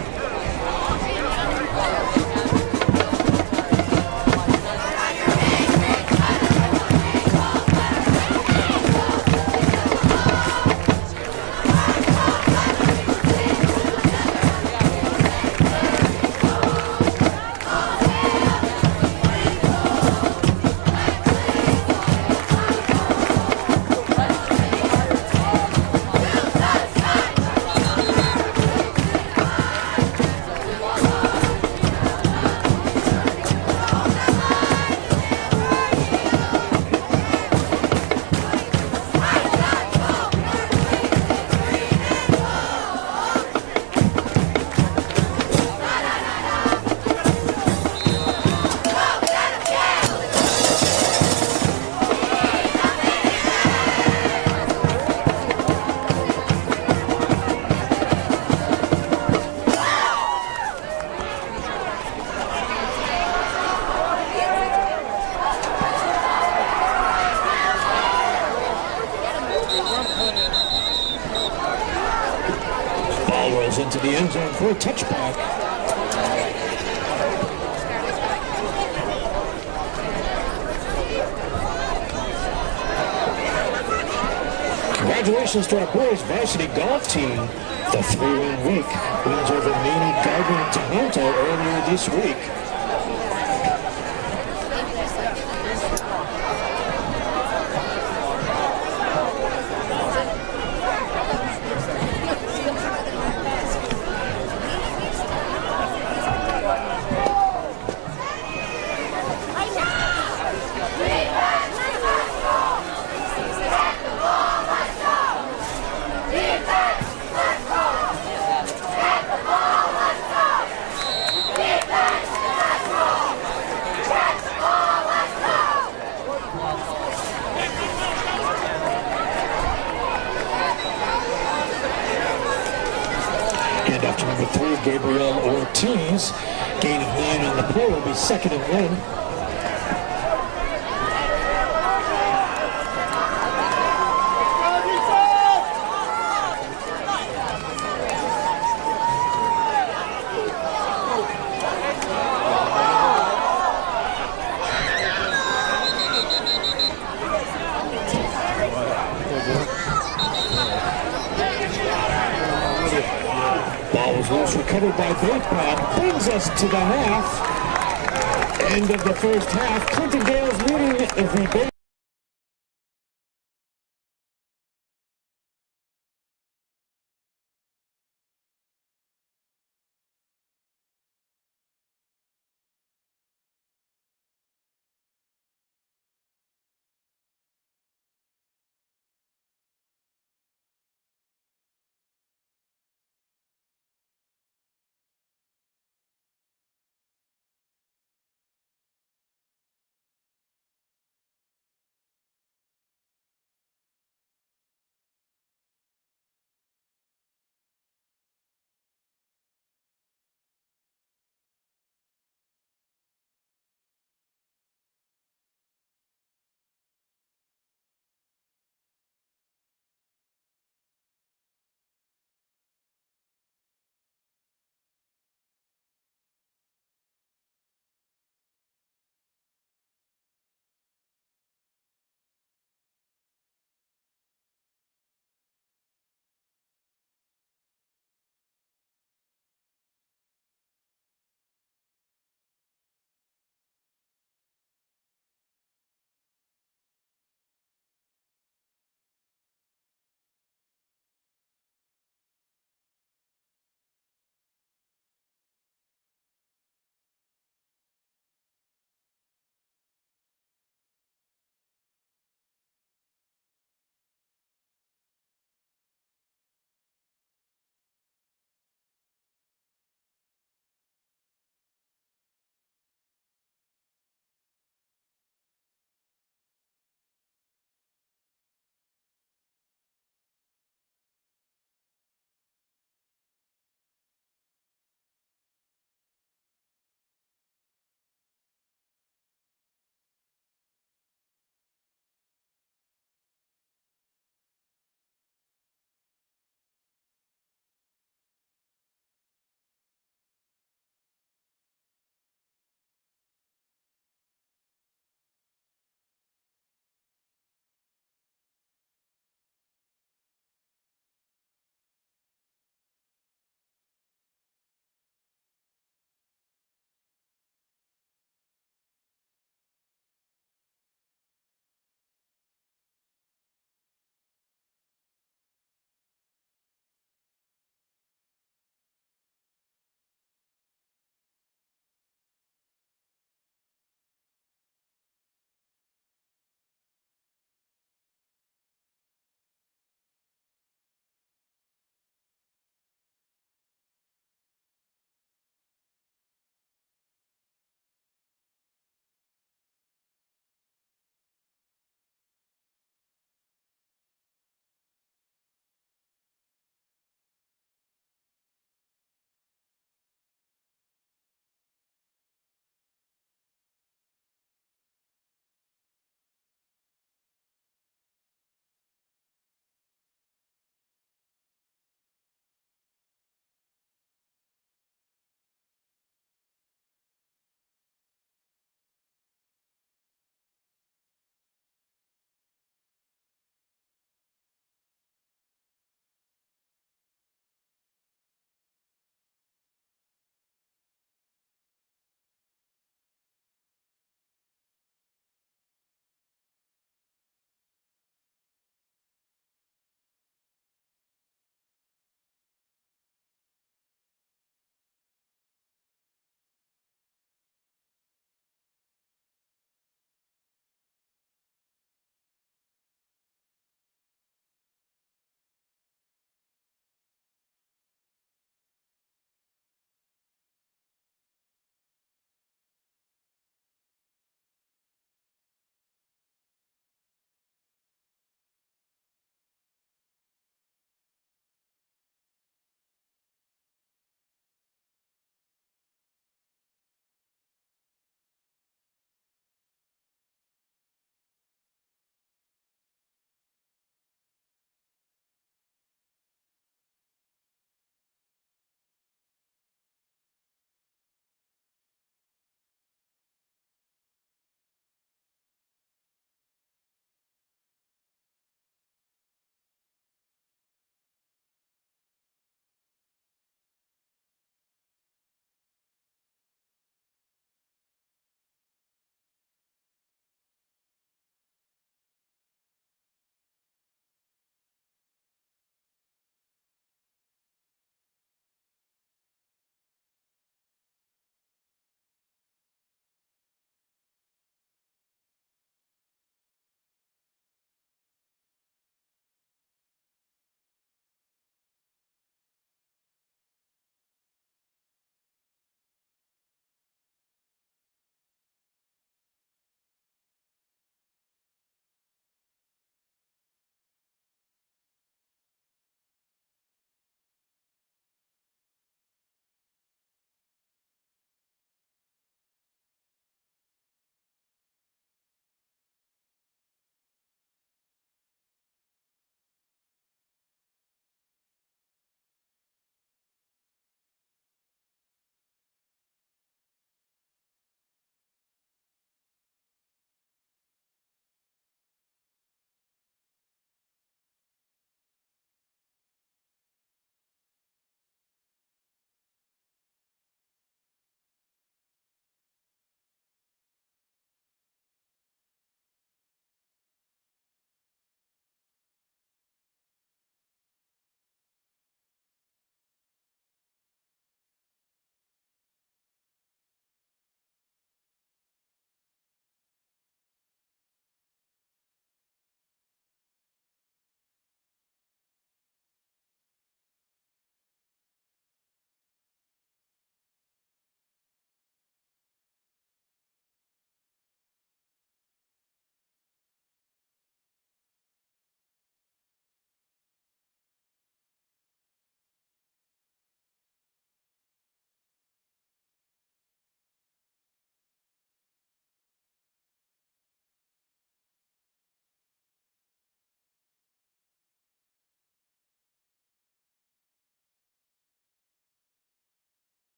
Ball rolls into the end zone for a touchback. Congratulations to our boys varsity golf team. The 3-win week wins over Manny, Gardner, and Toronto earlier this week. After number 3, Gabriel Ortiz, gaining 9 on the pole, will be second and win. Ball was loose, recovered by Bateman. Brings us to the half. End of the first half. Clintondale's leading the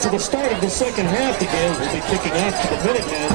to the start of the second half. The Gales will be kicking off to the Minutemen.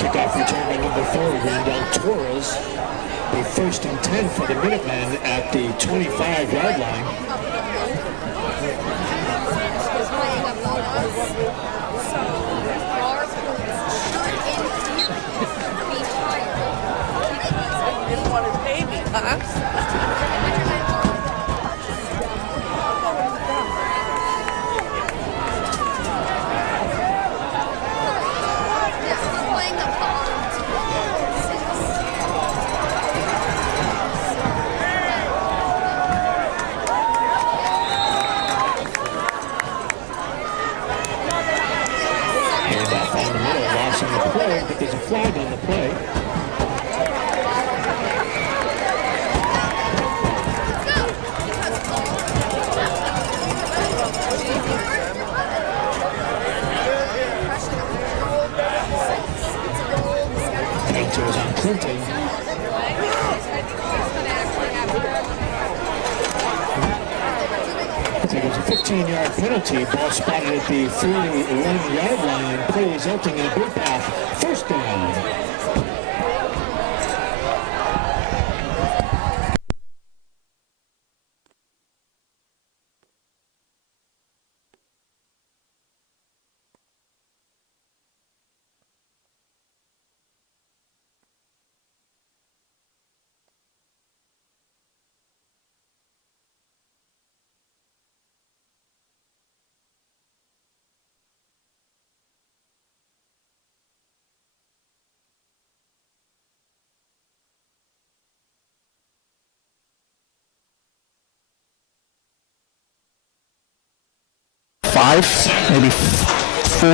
Kickoff return by number 4, Randall Torres. A 1st and 10 for the Minutemen at the 25-yard line. Handoff on the middle, loss on the play, but there's a flag on the play. Painter is on Clinton. It was a 15-yard penalty. Ball spotted at the 31-yard line. Play resulting in a big path. 1st down. Five, maybe 4.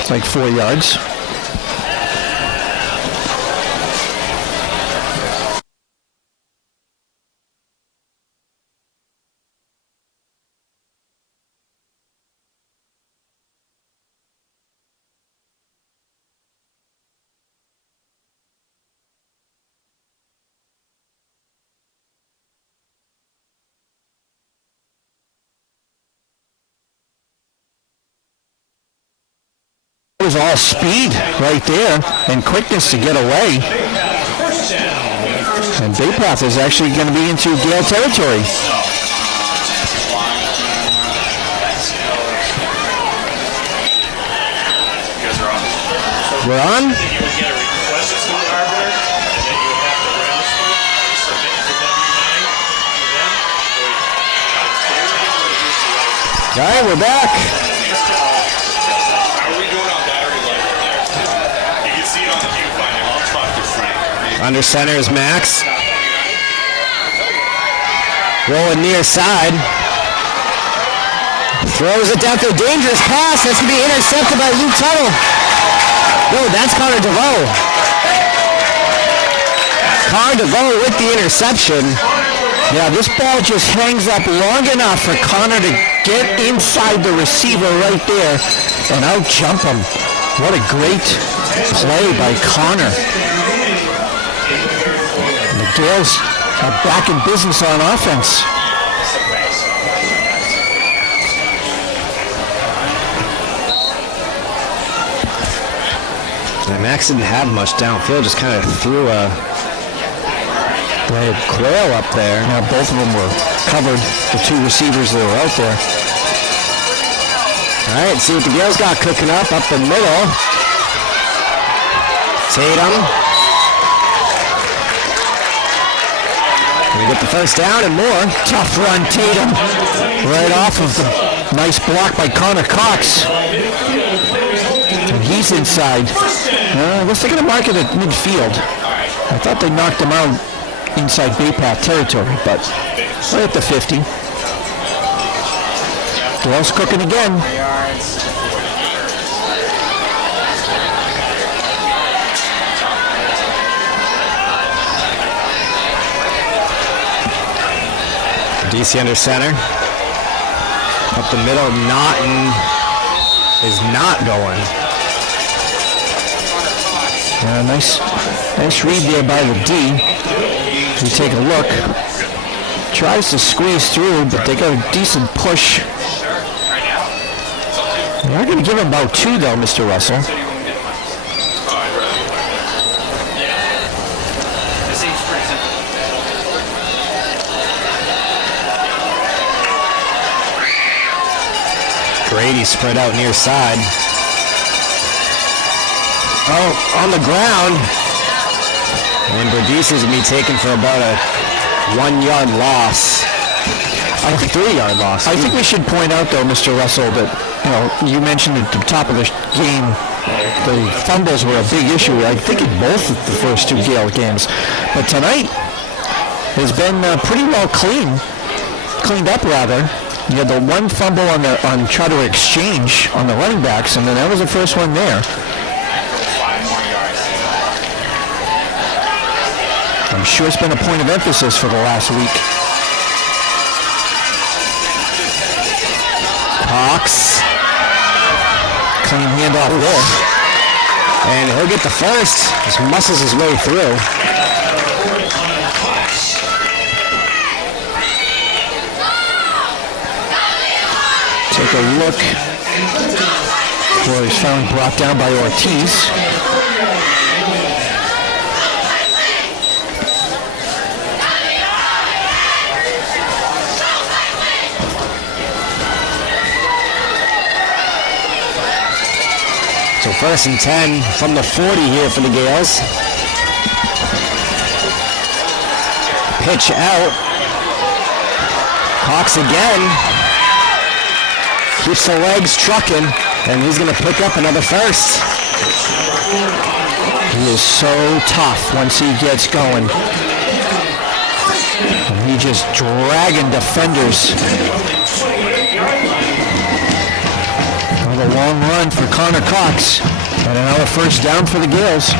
It's like 4 yards. It was all speed right there and quickness to get away. And Bay Path is actually going to be into Gale territory. We're on. All right, we're back. Under center is Max. Rolling near side. Throws it down to a dangerous pass. That's going to be intercepted by Luke Tuttle. No, that's Connor DeVoe. Connor DeVoe with the interception. Yeah, this ball just hangs up long enough for Connor to get inside the receiver right there and out jump him. What a great play by Connor. The Gales are back in business on offense. And Max didn't have much downfield, just kind of threw a quail up there. Now both of them were covered, the 2 receivers that were out there. All right, see what the Gales got cooking up the middle. Tatum. Gonna get the first down and more. Tough run, Tatum. Right off of the Nice block by Connor Cox. And he's inside. I guess they're going to mark it at midfield. I thought they knocked him out inside Bay Path territory, but right at the 50. Gale's cooking again. DC under center. Up the middle, Naughton is not going. Nice read there by the D. We take a look. Tries to squeeze through, but they got a decent push. They are going to give him about 2, though, Mr. Russell. Grady spread out near side. Oh, on the ground. And Berdisi's going to be taken for about a 1-yard loss. I think 3-yard loss. I think we should point out, though, Mr. Russell, that you mentioned at the top of the game the fumbles were a big issue. I think in both of the first 2 Gale games, but tonight has been pretty well cleaned up rather. You had the one fumble on try to exchange on the running backs, and then that was the first one there. I'm sure it's been a point of emphasis for the last week. Cox. Clean handoff there. And he'll get the first. Just muscles his way through. Take a look. Boy, he's finally brought down by Ortiz. So 1st and 10 from the 40 here for the Gales. Pitch out. Cox again. Keeps the legs trucking, and he's going to pick up another first. He is so tough once he gets going. And he just dragging defenders. Another long run for Connor Cox. And another first down for the Gales.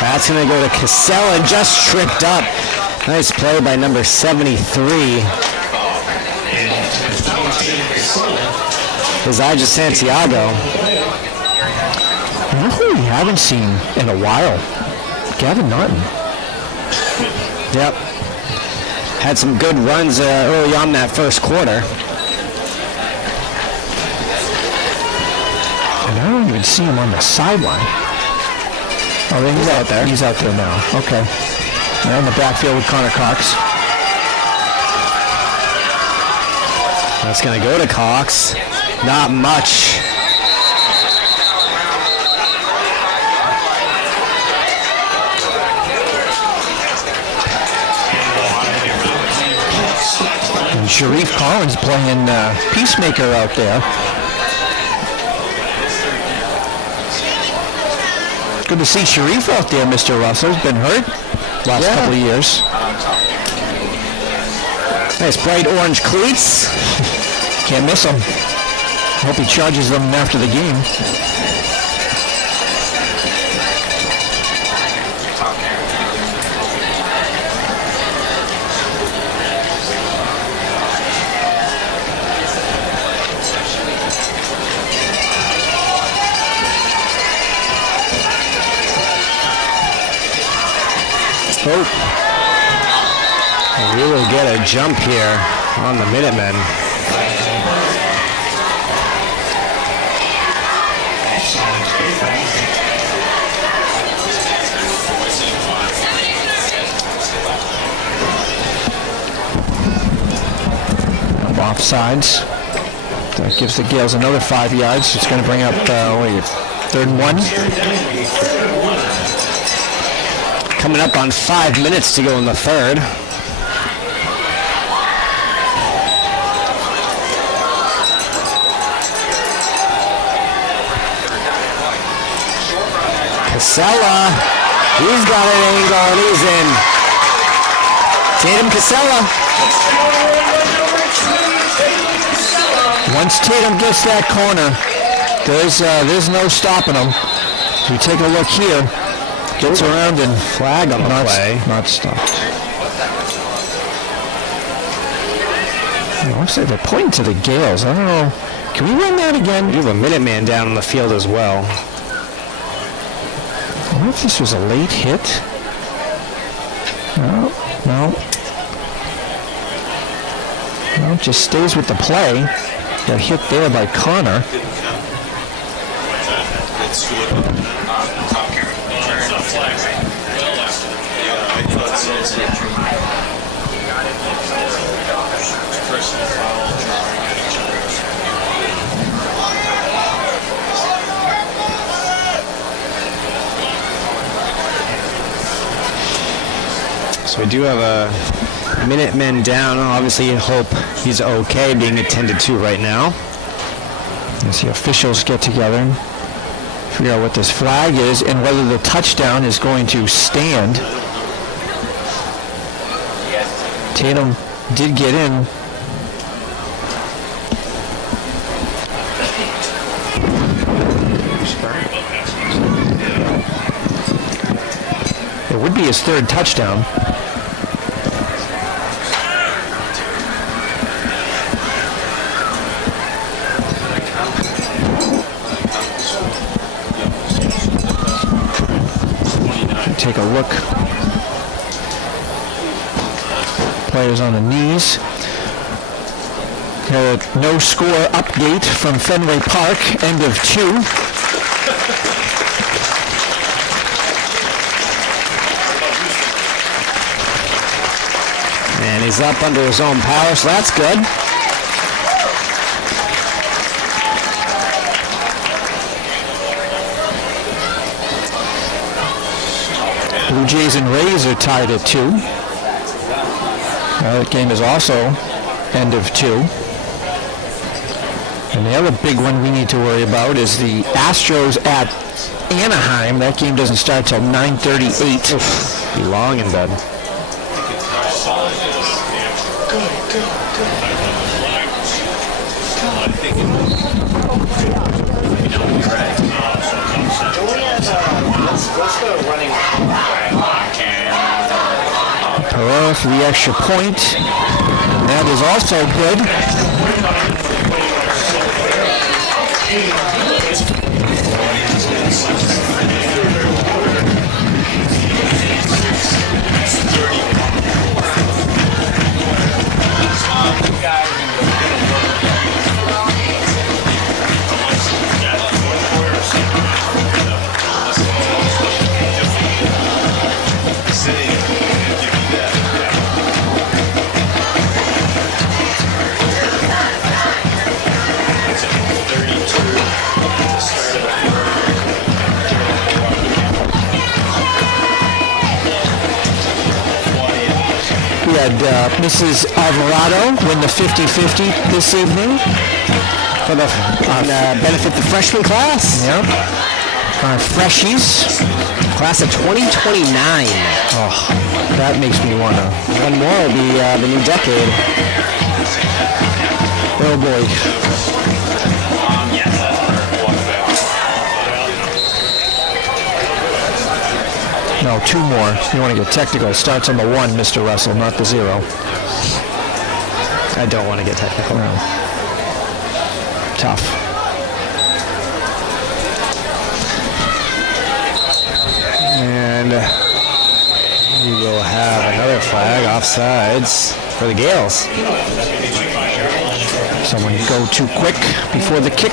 That's going to go to Casella, just tripped up. Nice play by number 73. Elijah Santiago. You know who we haven't seen in a while? Gavin Norton. Yep. Had some good runs early on that first quarter. And I don't even see him on the sideline. Oh, he's out there. He's out there now. Okay. They're in the backfield with Connor Cox. That's going to go to Cox. Not much. And Sharif Collins playing peacemaker out there. Good to see Sharif out there, Mr. Russell. He's been hurt last couple of years. Nice bright orange cleats. Can't miss him. Hope he charges them after the game. Oh. We will get a jump here on the Minutemen. offsides. That gives the Gales another 5 yards. It's going to bring up, 3rd and 1. Coming up on 5 minutes to go in the third. Casella, he's got an angle and he's in. Tatum Casella. Once Tatum gets that corner, there's no stopping him. So we take a look here. Gets around and Flag on the play. Not stopped. It looks like they're pointing to the Gales. I don't know. Can we run that again? You have a Minuteman down on the field as well. I wonder if this was a late hit. No. No, it just stays with the play. Got hit there by Connor. So we do have a Minutemen down. Obviously, you hope he's okay being attended to right now. As the officials get together and figure out what this flag is and whether the touchdown is going to stand. Tatum did get in. It would be his 3rd touchdown. Take a look. Players on the knees. No score update from Fenway Park. End of 2. And he's up under his own power, so that's good. Blue Jays and Rays are tied at 2. That game is also end of 2. And the other big one we need to worry about is the Astros at Anaheim. That game doesn't start till 9:38. Be long in bed. Pereira for the extra point. And that is also good. We had Mrs. Alvarado win the 50-50 this evening For the benefit the freshman class. Yep. Freshies. Class of 2029. Oh, that makes me want to. One more will be the new decade. Oh boy. No, 2 more. You want to get technical. Starts on the 1, Mr. Russell, not the 0. I don't want to get technical. No. Tough. And we will have another flag offsides for the Gales. Someone go too quick before the kick.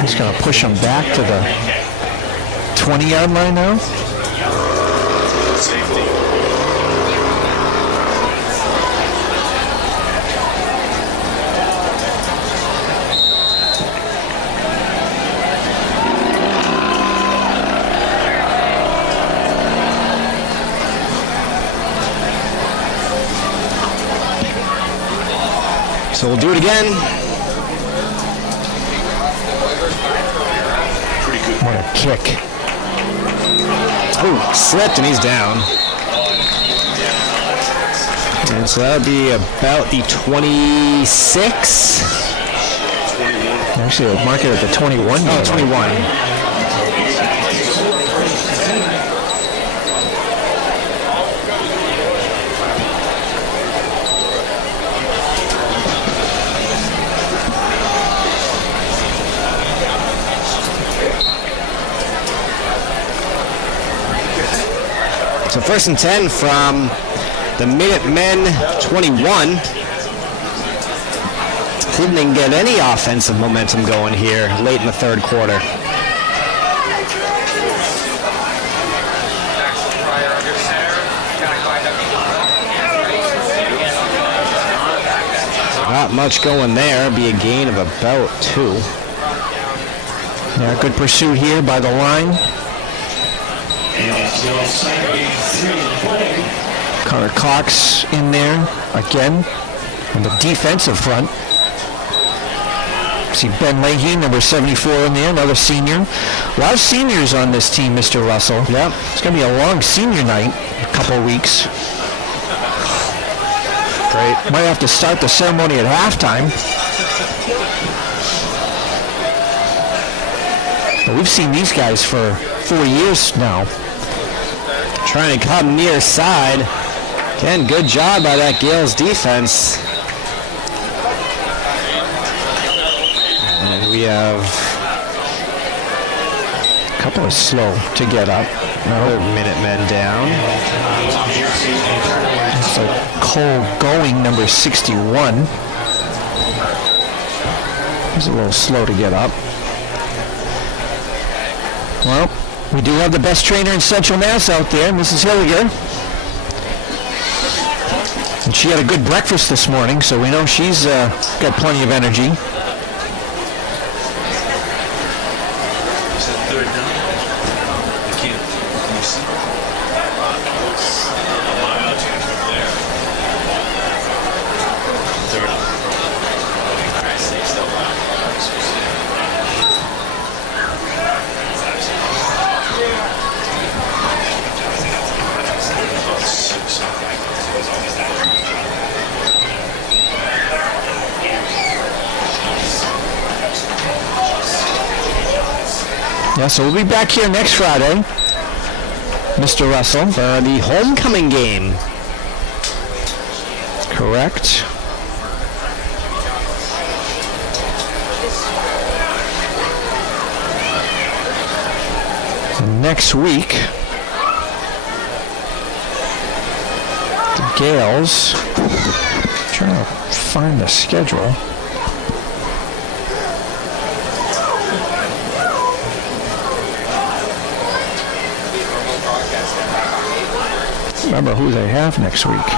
He's going to push him back to the 20-yard line now. Safety. So we'll do it again. Pretty good. What a kick. Oh, slipped and he's down. And so that would be about the 26. Actually, I'll mark it at the 21. Oh, 21. So 1st and 10 from the Minutemen 21. Didn't get any offensive momentum going here late in the third quarter. Not much going there. Be a gain of about 2. Yeah, good pursuit here by the line. Connor Cox in there again on the defensive front. See Ben Leahy, number 74 in there, another senior. A lot of seniors on this team, Mr. Russell. Yep. It's going to be a long senior night, a couple of weeks. Great. Might have to start the ceremony at halftime. But we've seen these guys for 4 years now. Trying to come near side. Again, good job by that Gales defense. And we have A couple of slow to get up. another Minutemen down. So Cole Going, number 61. He's a little slow to get up. Well, we do have the best trainer in Central Mass out there, Mrs. Hilliger. And she had a good breakfast this morning, so we know she's got plenty of energy. Is that third down? I can't. Can you see? Third down. Yeah, so we'll be back here next Friday, Mr. Russell. For the homecoming game. Correct. And next week, the Gales, trying to find the schedule. Remember who they have next week.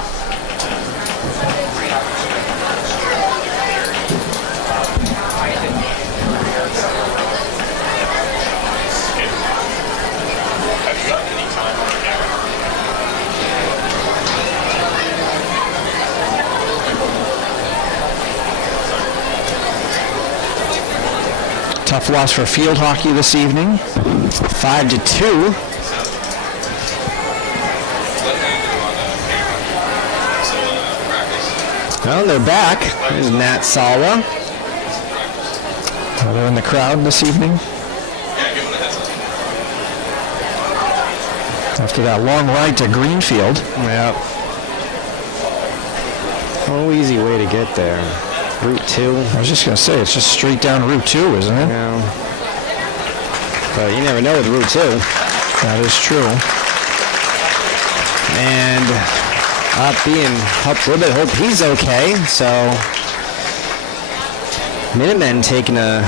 Tough loss for field hockey this evening. 5-2. Well, they're back. There's Nat Salwa. They're in the crowd this evening. After that long ride to Greenfield. Yep. Oh, easy way to get there. Route 2. I was just going to say, it's just straight down Route 2, isn't it? Yeah. But you never know with Route 2. That is true. And being helped a little bit. Hope he's okay. So Minutemen taking a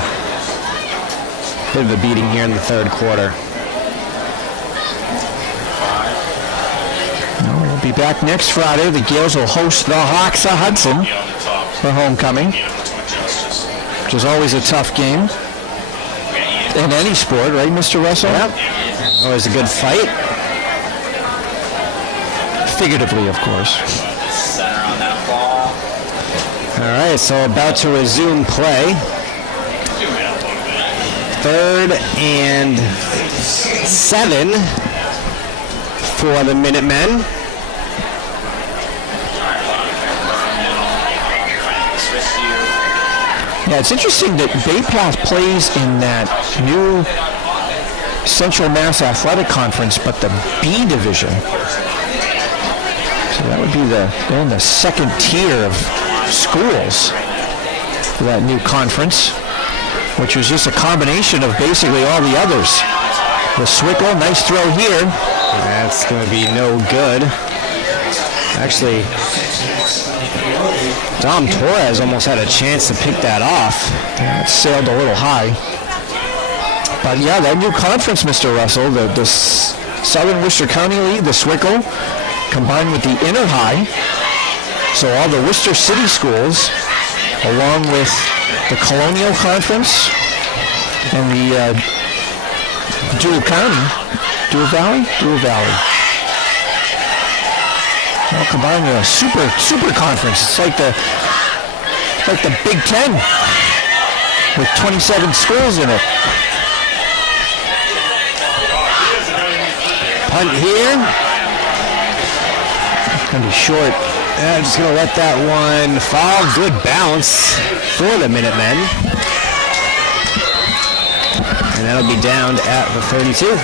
bit of a beating here in the third quarter. We'll be back next Friday. The Gales will host the Hawks of Hudson for homecoming, which is always a tough game in any sport, right, Mr. Russell? Yep. Always a good fight. Figuratively, of course. All right, so about to resume play. 3rd and 7 for the Minutemen. Yeah, it's interesting that Bay Path plays in that new Central Mass Athletic Conference, but the B division. So that would be they're in the second tier of schools for that new conference, which was just a combination of basically all the others. The Swickle, nice throw here. That's going to be no good. Actually, Dom Torres almost had a chance to pick that off. Yeah, it sailed a little high. But yeah, that new conference, Mr. Russell, the Southern Worcester County League, the Swickle, combined with the Inner High. So all the Worcester City schools, along with the Colonial Conference and the Dual Valley, all combined in a super conference. It's like the Big Ten with 27 schools in it. Punt here. Gonna be short. I'm just going to let that one fall. Good bounce for the Minutemen. And that'll be downed at the 32.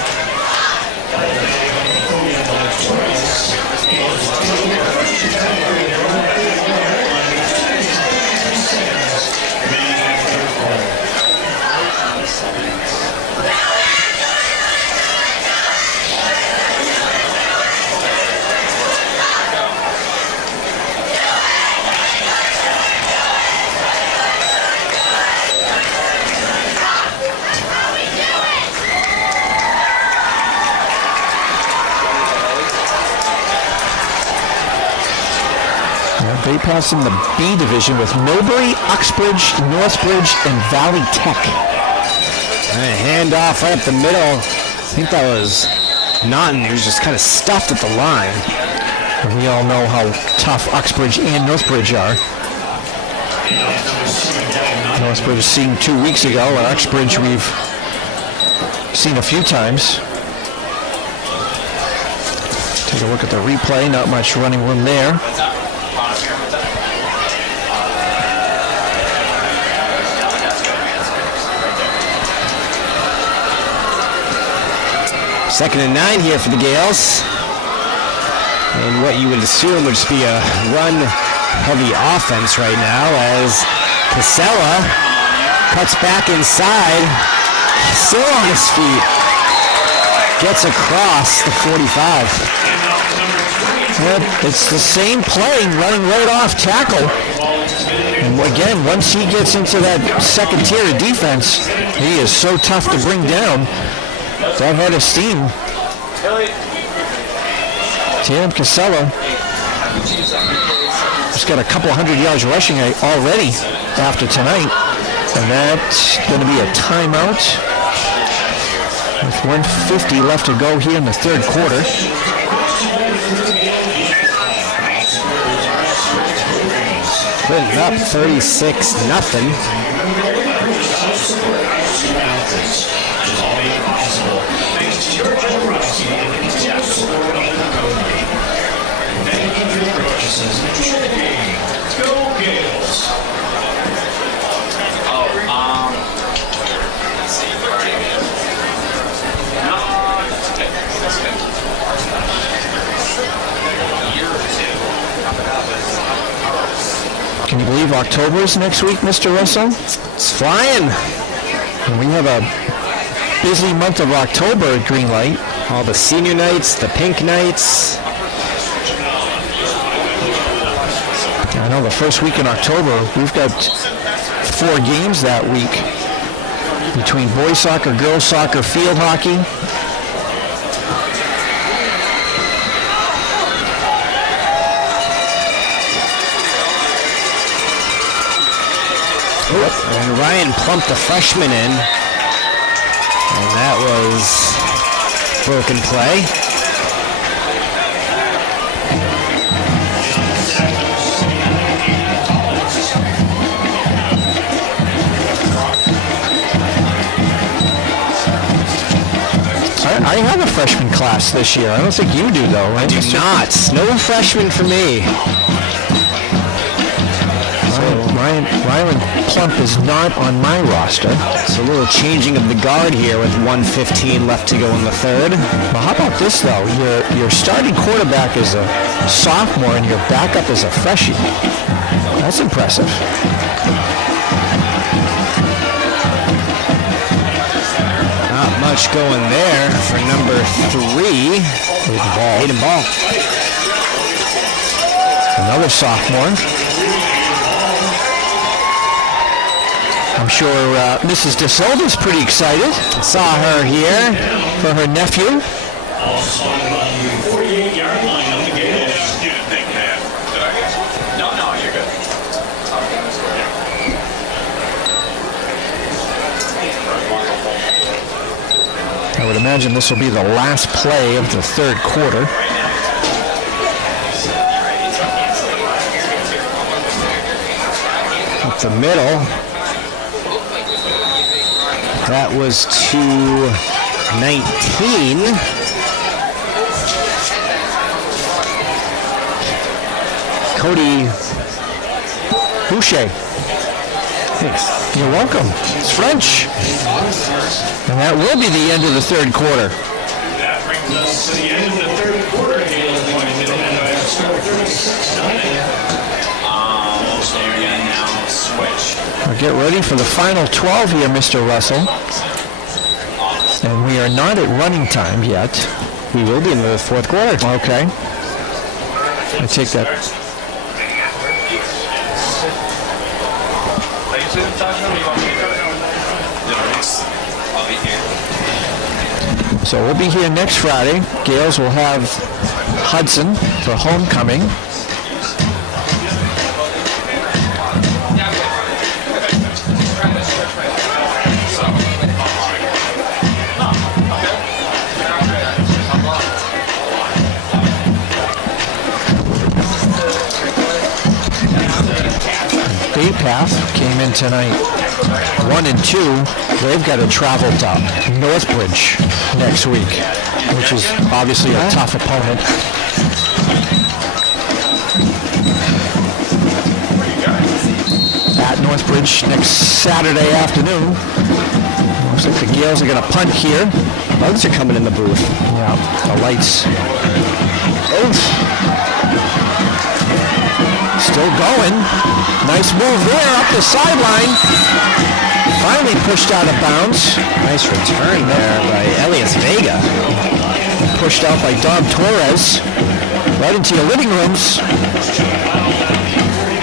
Bay Path's in the B division with Millbury, Uxbridge, Northbridge, and Valley Tech. And a handoff right up the middle. I think that was Naughton, who was just kind of stuffed at the line. And we all know how tough Uxbridge and Northbridge are. Northbridge seen 2 weeks ago, and Uxbridge we've seen a few times. Take a look at the replay, not much running room there. Second and 9 here for the Gales. And what you would assume would just be a run-heavy offense right now as Casella cuts back inside, still on his feet, gets across the 45. Well, it's the same play, running right off tackle. And again, once he gets into that second tier of defense, he is so tough to bring down. That head of steam. Tim Casella just got a couple hundred yards rushing already after tonight. And that's going to be a timeout with 1:50 left to go here in the third quarter. Putting up 36-0. Can you believe October is next week, Mr. Russell? It's flying. And we have a busy month of October at Greenlight. All the senior nights, the pink nights. I know the first week in October, we've got 4 games that week between boys soccer, girls soccer, field hockey. And Ryan plumped the freshman in. And that was broken play. I have a freshman class this year. I don't think you do, though, right? Do not. No freshman for me. Rylan Plump is not on my roster. So a little changing of the guard here with 1:15 left to go in the third. Well, how about this, though? Your starting quarterback is a sophomore and your backup is a freshie. That's impressive. Not much going there for number 3. Hayden Ball. Another sophomore. I'm sure Mrs. De Silva's pretty excited. Saw her here. For her nephew. 48-yard line on the gate. You didn't think that. Did I guess? No, you're good. I would imagine this will be the last play of the third quarter. Up the middle. That was to 19. Cody Boucher. Thanks. You're welcome. It's French. And that will be the end of the third quarter. That brings us to the end of the third quarter. Galen pointing to the end of score 36-9. So you're going to now switch. Well, get ready for the final 12 here, Mr. Russell. And we are not at running time yet. We will be in the fourth quarter. Okay. I take that. So we'll be here next Friday. Gales will have Hudson for homecoming. Bay Path came in tonight. 1 and 2. They've got to travel to Northbridge next week, which is obviously a tough opponent. At Northbridge next Saturday afternoon. Looks like the Gales are going to punt here. Bugs are coming in the booth. Yeah, the lights. Still going. Nice move there up the sideline. Finally pushed out of bounds. Nice return there by Elias Vega. Pushed out by Dom Torres. Right into your living rooms.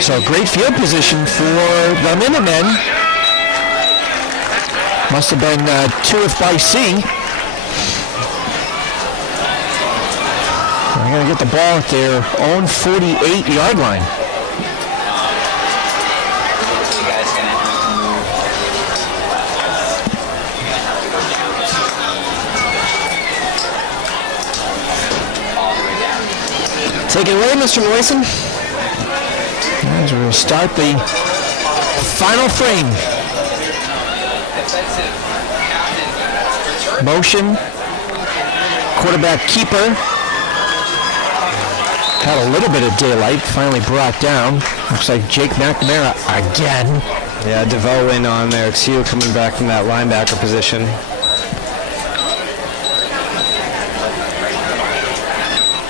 So great field position for the Minutemen. Must have been 2th by C. They're going to get the ball at their own 48-yard line. Take it away, Mr. Moisen. As we'll start the final frame. Motion. Quarterback keeper. Had a little bit of daylight. Finally brought down. Looks like Jake McNamara again. Yeah, DeVoe in on there too, coming back from that linebacker position.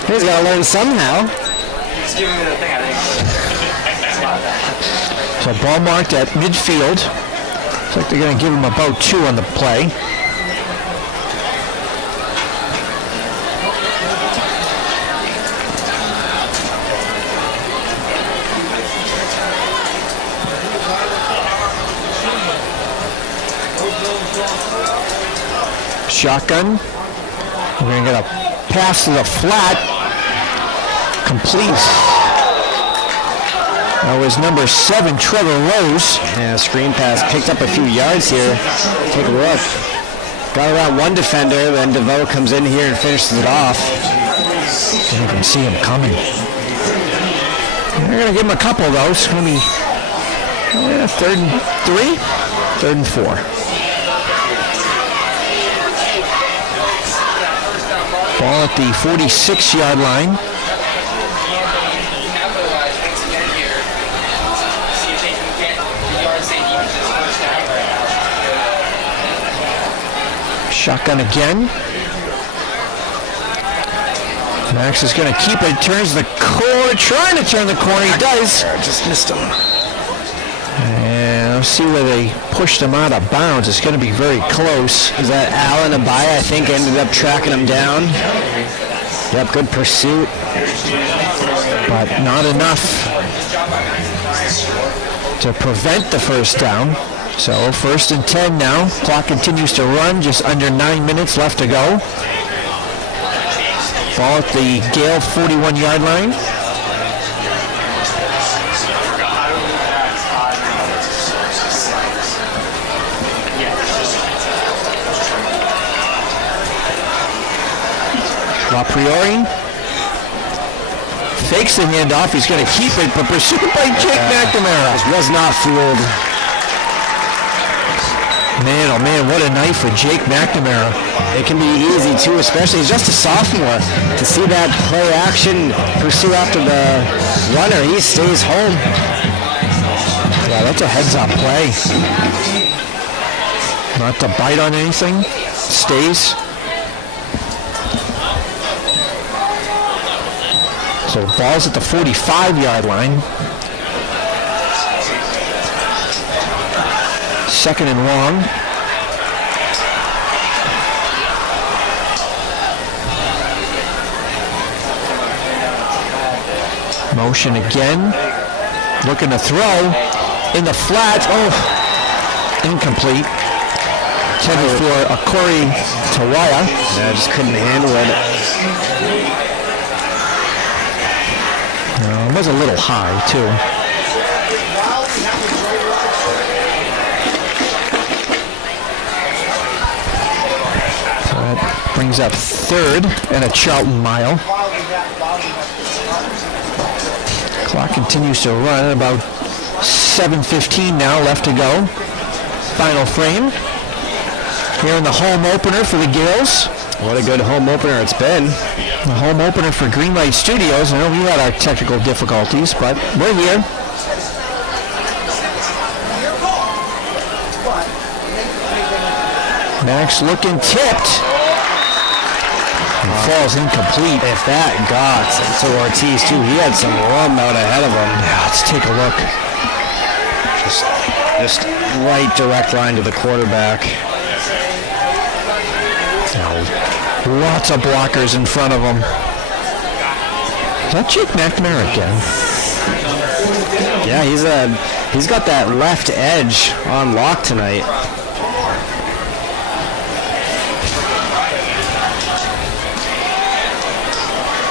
He's got to learn somehow. He's giving me the thing, I think. So ball marked at midfield. Looks like they're going to give him about 2 on the play. Shotgun. We're going to get a pass to the flat. Complete. That was number 7, Trevor Rose. Yeah, screen pass picked up a few yards here. Take a look. Got around one defender, then DeVoe comes in here and finishes it off. Didn't even see him coming. They're going to give him a couple, though. It's going to be 3rd and 3, 3rd and 4. Ball at the 46-yard line. Shotgun again. Max is going to keep it. Turns the corner. Trying to turn the corner. He does. Just missed him. And let's see where they pushed him out of bounds. It's going to be very close. Is that Allen Abaya, I think, ended up tracking him down. Yep, good pursuit. But not enough to prevent the first down. So 1st and 10 now. Clock continues to run. Just under 9 minutes left to go. Ball at the Gale 41-yard line. LaPriori fakes the handoff. He's going to keep it, but pursued by Jake McNamara. Was not fooled. Man, oh man, what a night for Jake McNamara. It can be easy too, especially he's just a sophomore. To see that play action pursue after the runner, he stays home. Yeah, that's a heads-up play. Not to bite on anything. Stays. So ball's at the 45-yard line. 2nd and long. Motion again. Looking to throw. In the flat. Oh, incomplete. Intended for a Corey Tawaya. Yeah, just couldn't handle it. It was a little high, too. So that brings up 3rd and a Charlton mile. Clock continues to run. About 7:15 now left to go. Final frame. Here in the home opener for the Gales. What a good home opener it's been. The home opener for Greenlight Studios. I know we had our technical difficulties, but we're here. Max looking tipped. And falls incomplete. If that got to Ortiz too, he had some room out ahead of him. Yeah, let's take a look. Just right direct line to the quarterback. Lots of blockers in front of him. Is that Jake McNamara again? Yeah, he's got that left edge on lock tonight.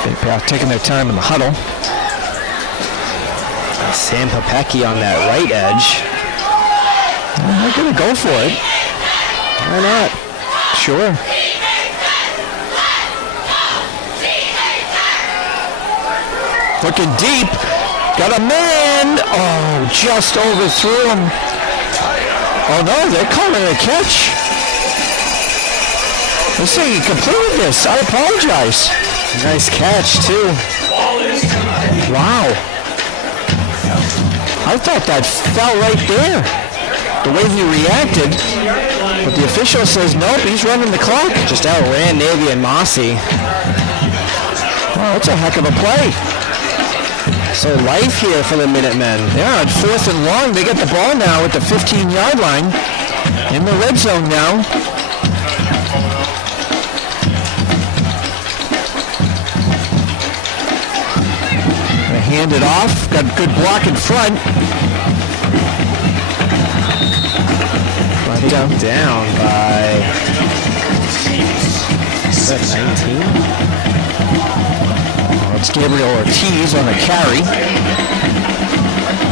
They're taking their time in the huddle. Sam Popecki on that right edge. They're going to go for it. Why not? Sure. Looking deep. Got a man. Oh, just overthrew him. Oh, no, they're calling it a catch. They say he completed this. I apologize. Nice catch, too. Wow. I thought that fell right there. The way he reacted. But the official says, nope, he's running the clock. Just outran Navy and Mossy. Wow, that's a heck of a play. So life here for the Minutemen. Yeah, at 4th and long, they get the ball now at the 15-yard line. In the red zone now. Gonna hand it off. Got a good block in front. But, Down by 19. It's Gabriel Ortiz on the carry.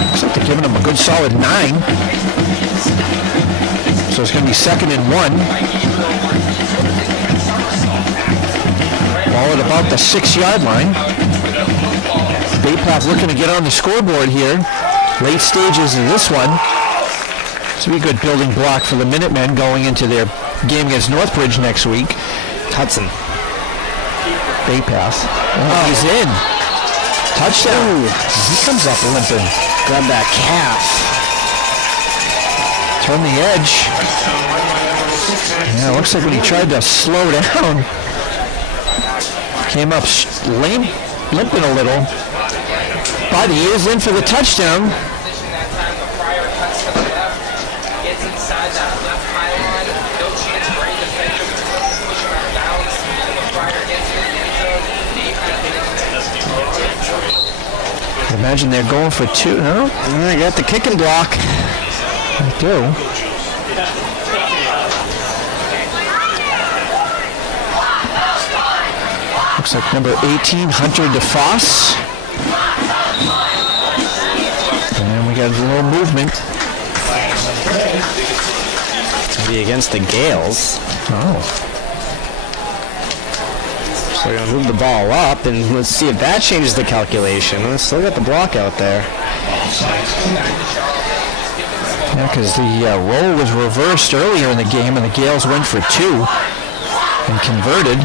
Looks like they're giving them a good solid 9. So it's going to be 2nd and 1. Ball at about the 6-yard line. Bay Path looking to get on the scoreboard here. Late stages of this one. This will be a good building block for the Minutemen going into their game against Northbridge next week. Hudson. Bay Path. Oh, he's in. Touchdown. He comes up limping. Grab that calf. Turn the edge. Yeah, it looks like when he tried to slow down, came up limping a little. But he is in for the touchdown. I imagine they're going for 2, no? I got the kicking block. They do. Looks like number 18, Hunter DeFoss. And we got a little movement. Be against the Gales. Oh. So we're going to move the ball up, and let's see if that changes the calculation. Let's still got the block out there. Yeah, because the roll was reversed earlier in the game, and the Gales went for 2 and converted.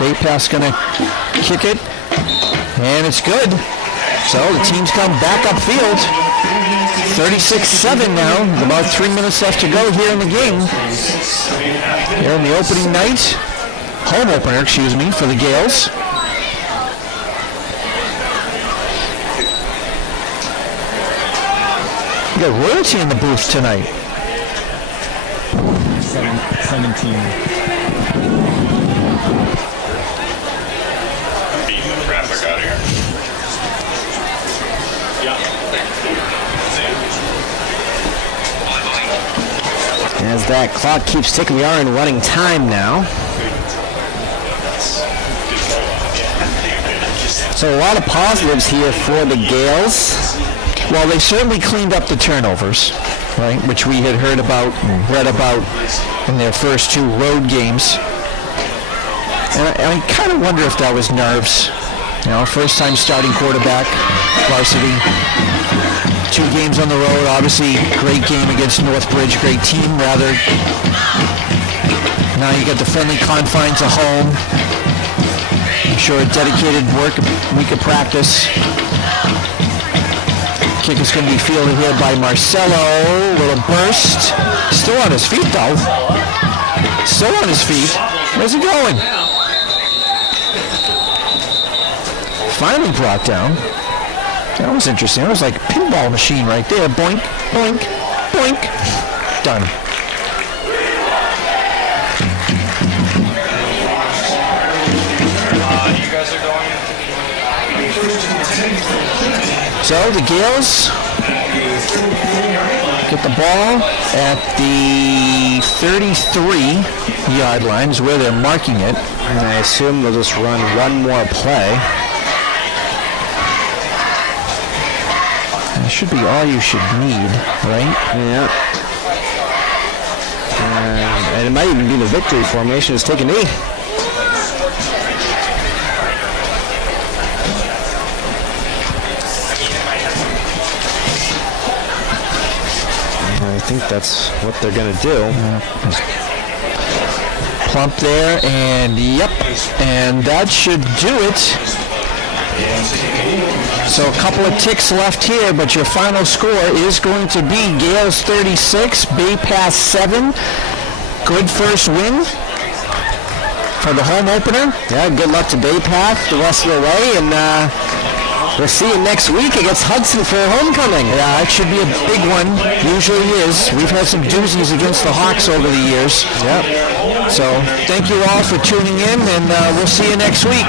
Bay Path's going to kick it, and it's good. So the team's come back upfield. 36-7 now, with about 3 minutes left to go here in the game. Here in the opening night, home opener, excuse me, for the Gales. We got royalty in the booth tonight. 17. Beating the traffic out here. As that clock keeps ticking, we are in running time now. So a lot of positives here for the Gales. Well, they certainly cleaned up the turnovers, right, which we had heard about and read about in their first 2 road games. And I kind of wonder if that was nerves. You know, first time starting quarterback, Varsity. 2 games on the road, obviously great game against Northbridge, great team rather. Now you got the friendly confines of home. I'm sure a dedicated week of practice. Kick is going to be fielded here by Marcelo. Little burst. Still on his feet though. Still on his feet. Where's he going? Finally brought down. That was interesting. That was like a pinball machine right there. Boink, boink, boink. Done. You guys are going. So the Gales get the ball at the 33-yard line is where they're marking it. And I assume they'll just run one more play. That should be all you should need, right? Yeah. And it might even be the victory formation. Just take a knee. I think that's what they're going to do. Plump there, and yep, and that should do it. So a couple of ticks left here, but your final score is going to be Gales 36, Bay Path 7. Good first win for the home opener. Yeah, good luck to Bay Path the rest of the way, and we'll see you next week against Hudson for homecoming. Yeah, it should be a big one. Usually is. We've had some doozies against the Hawks over the years. Yep. So thank you all for tuning in, and we'll see you next week.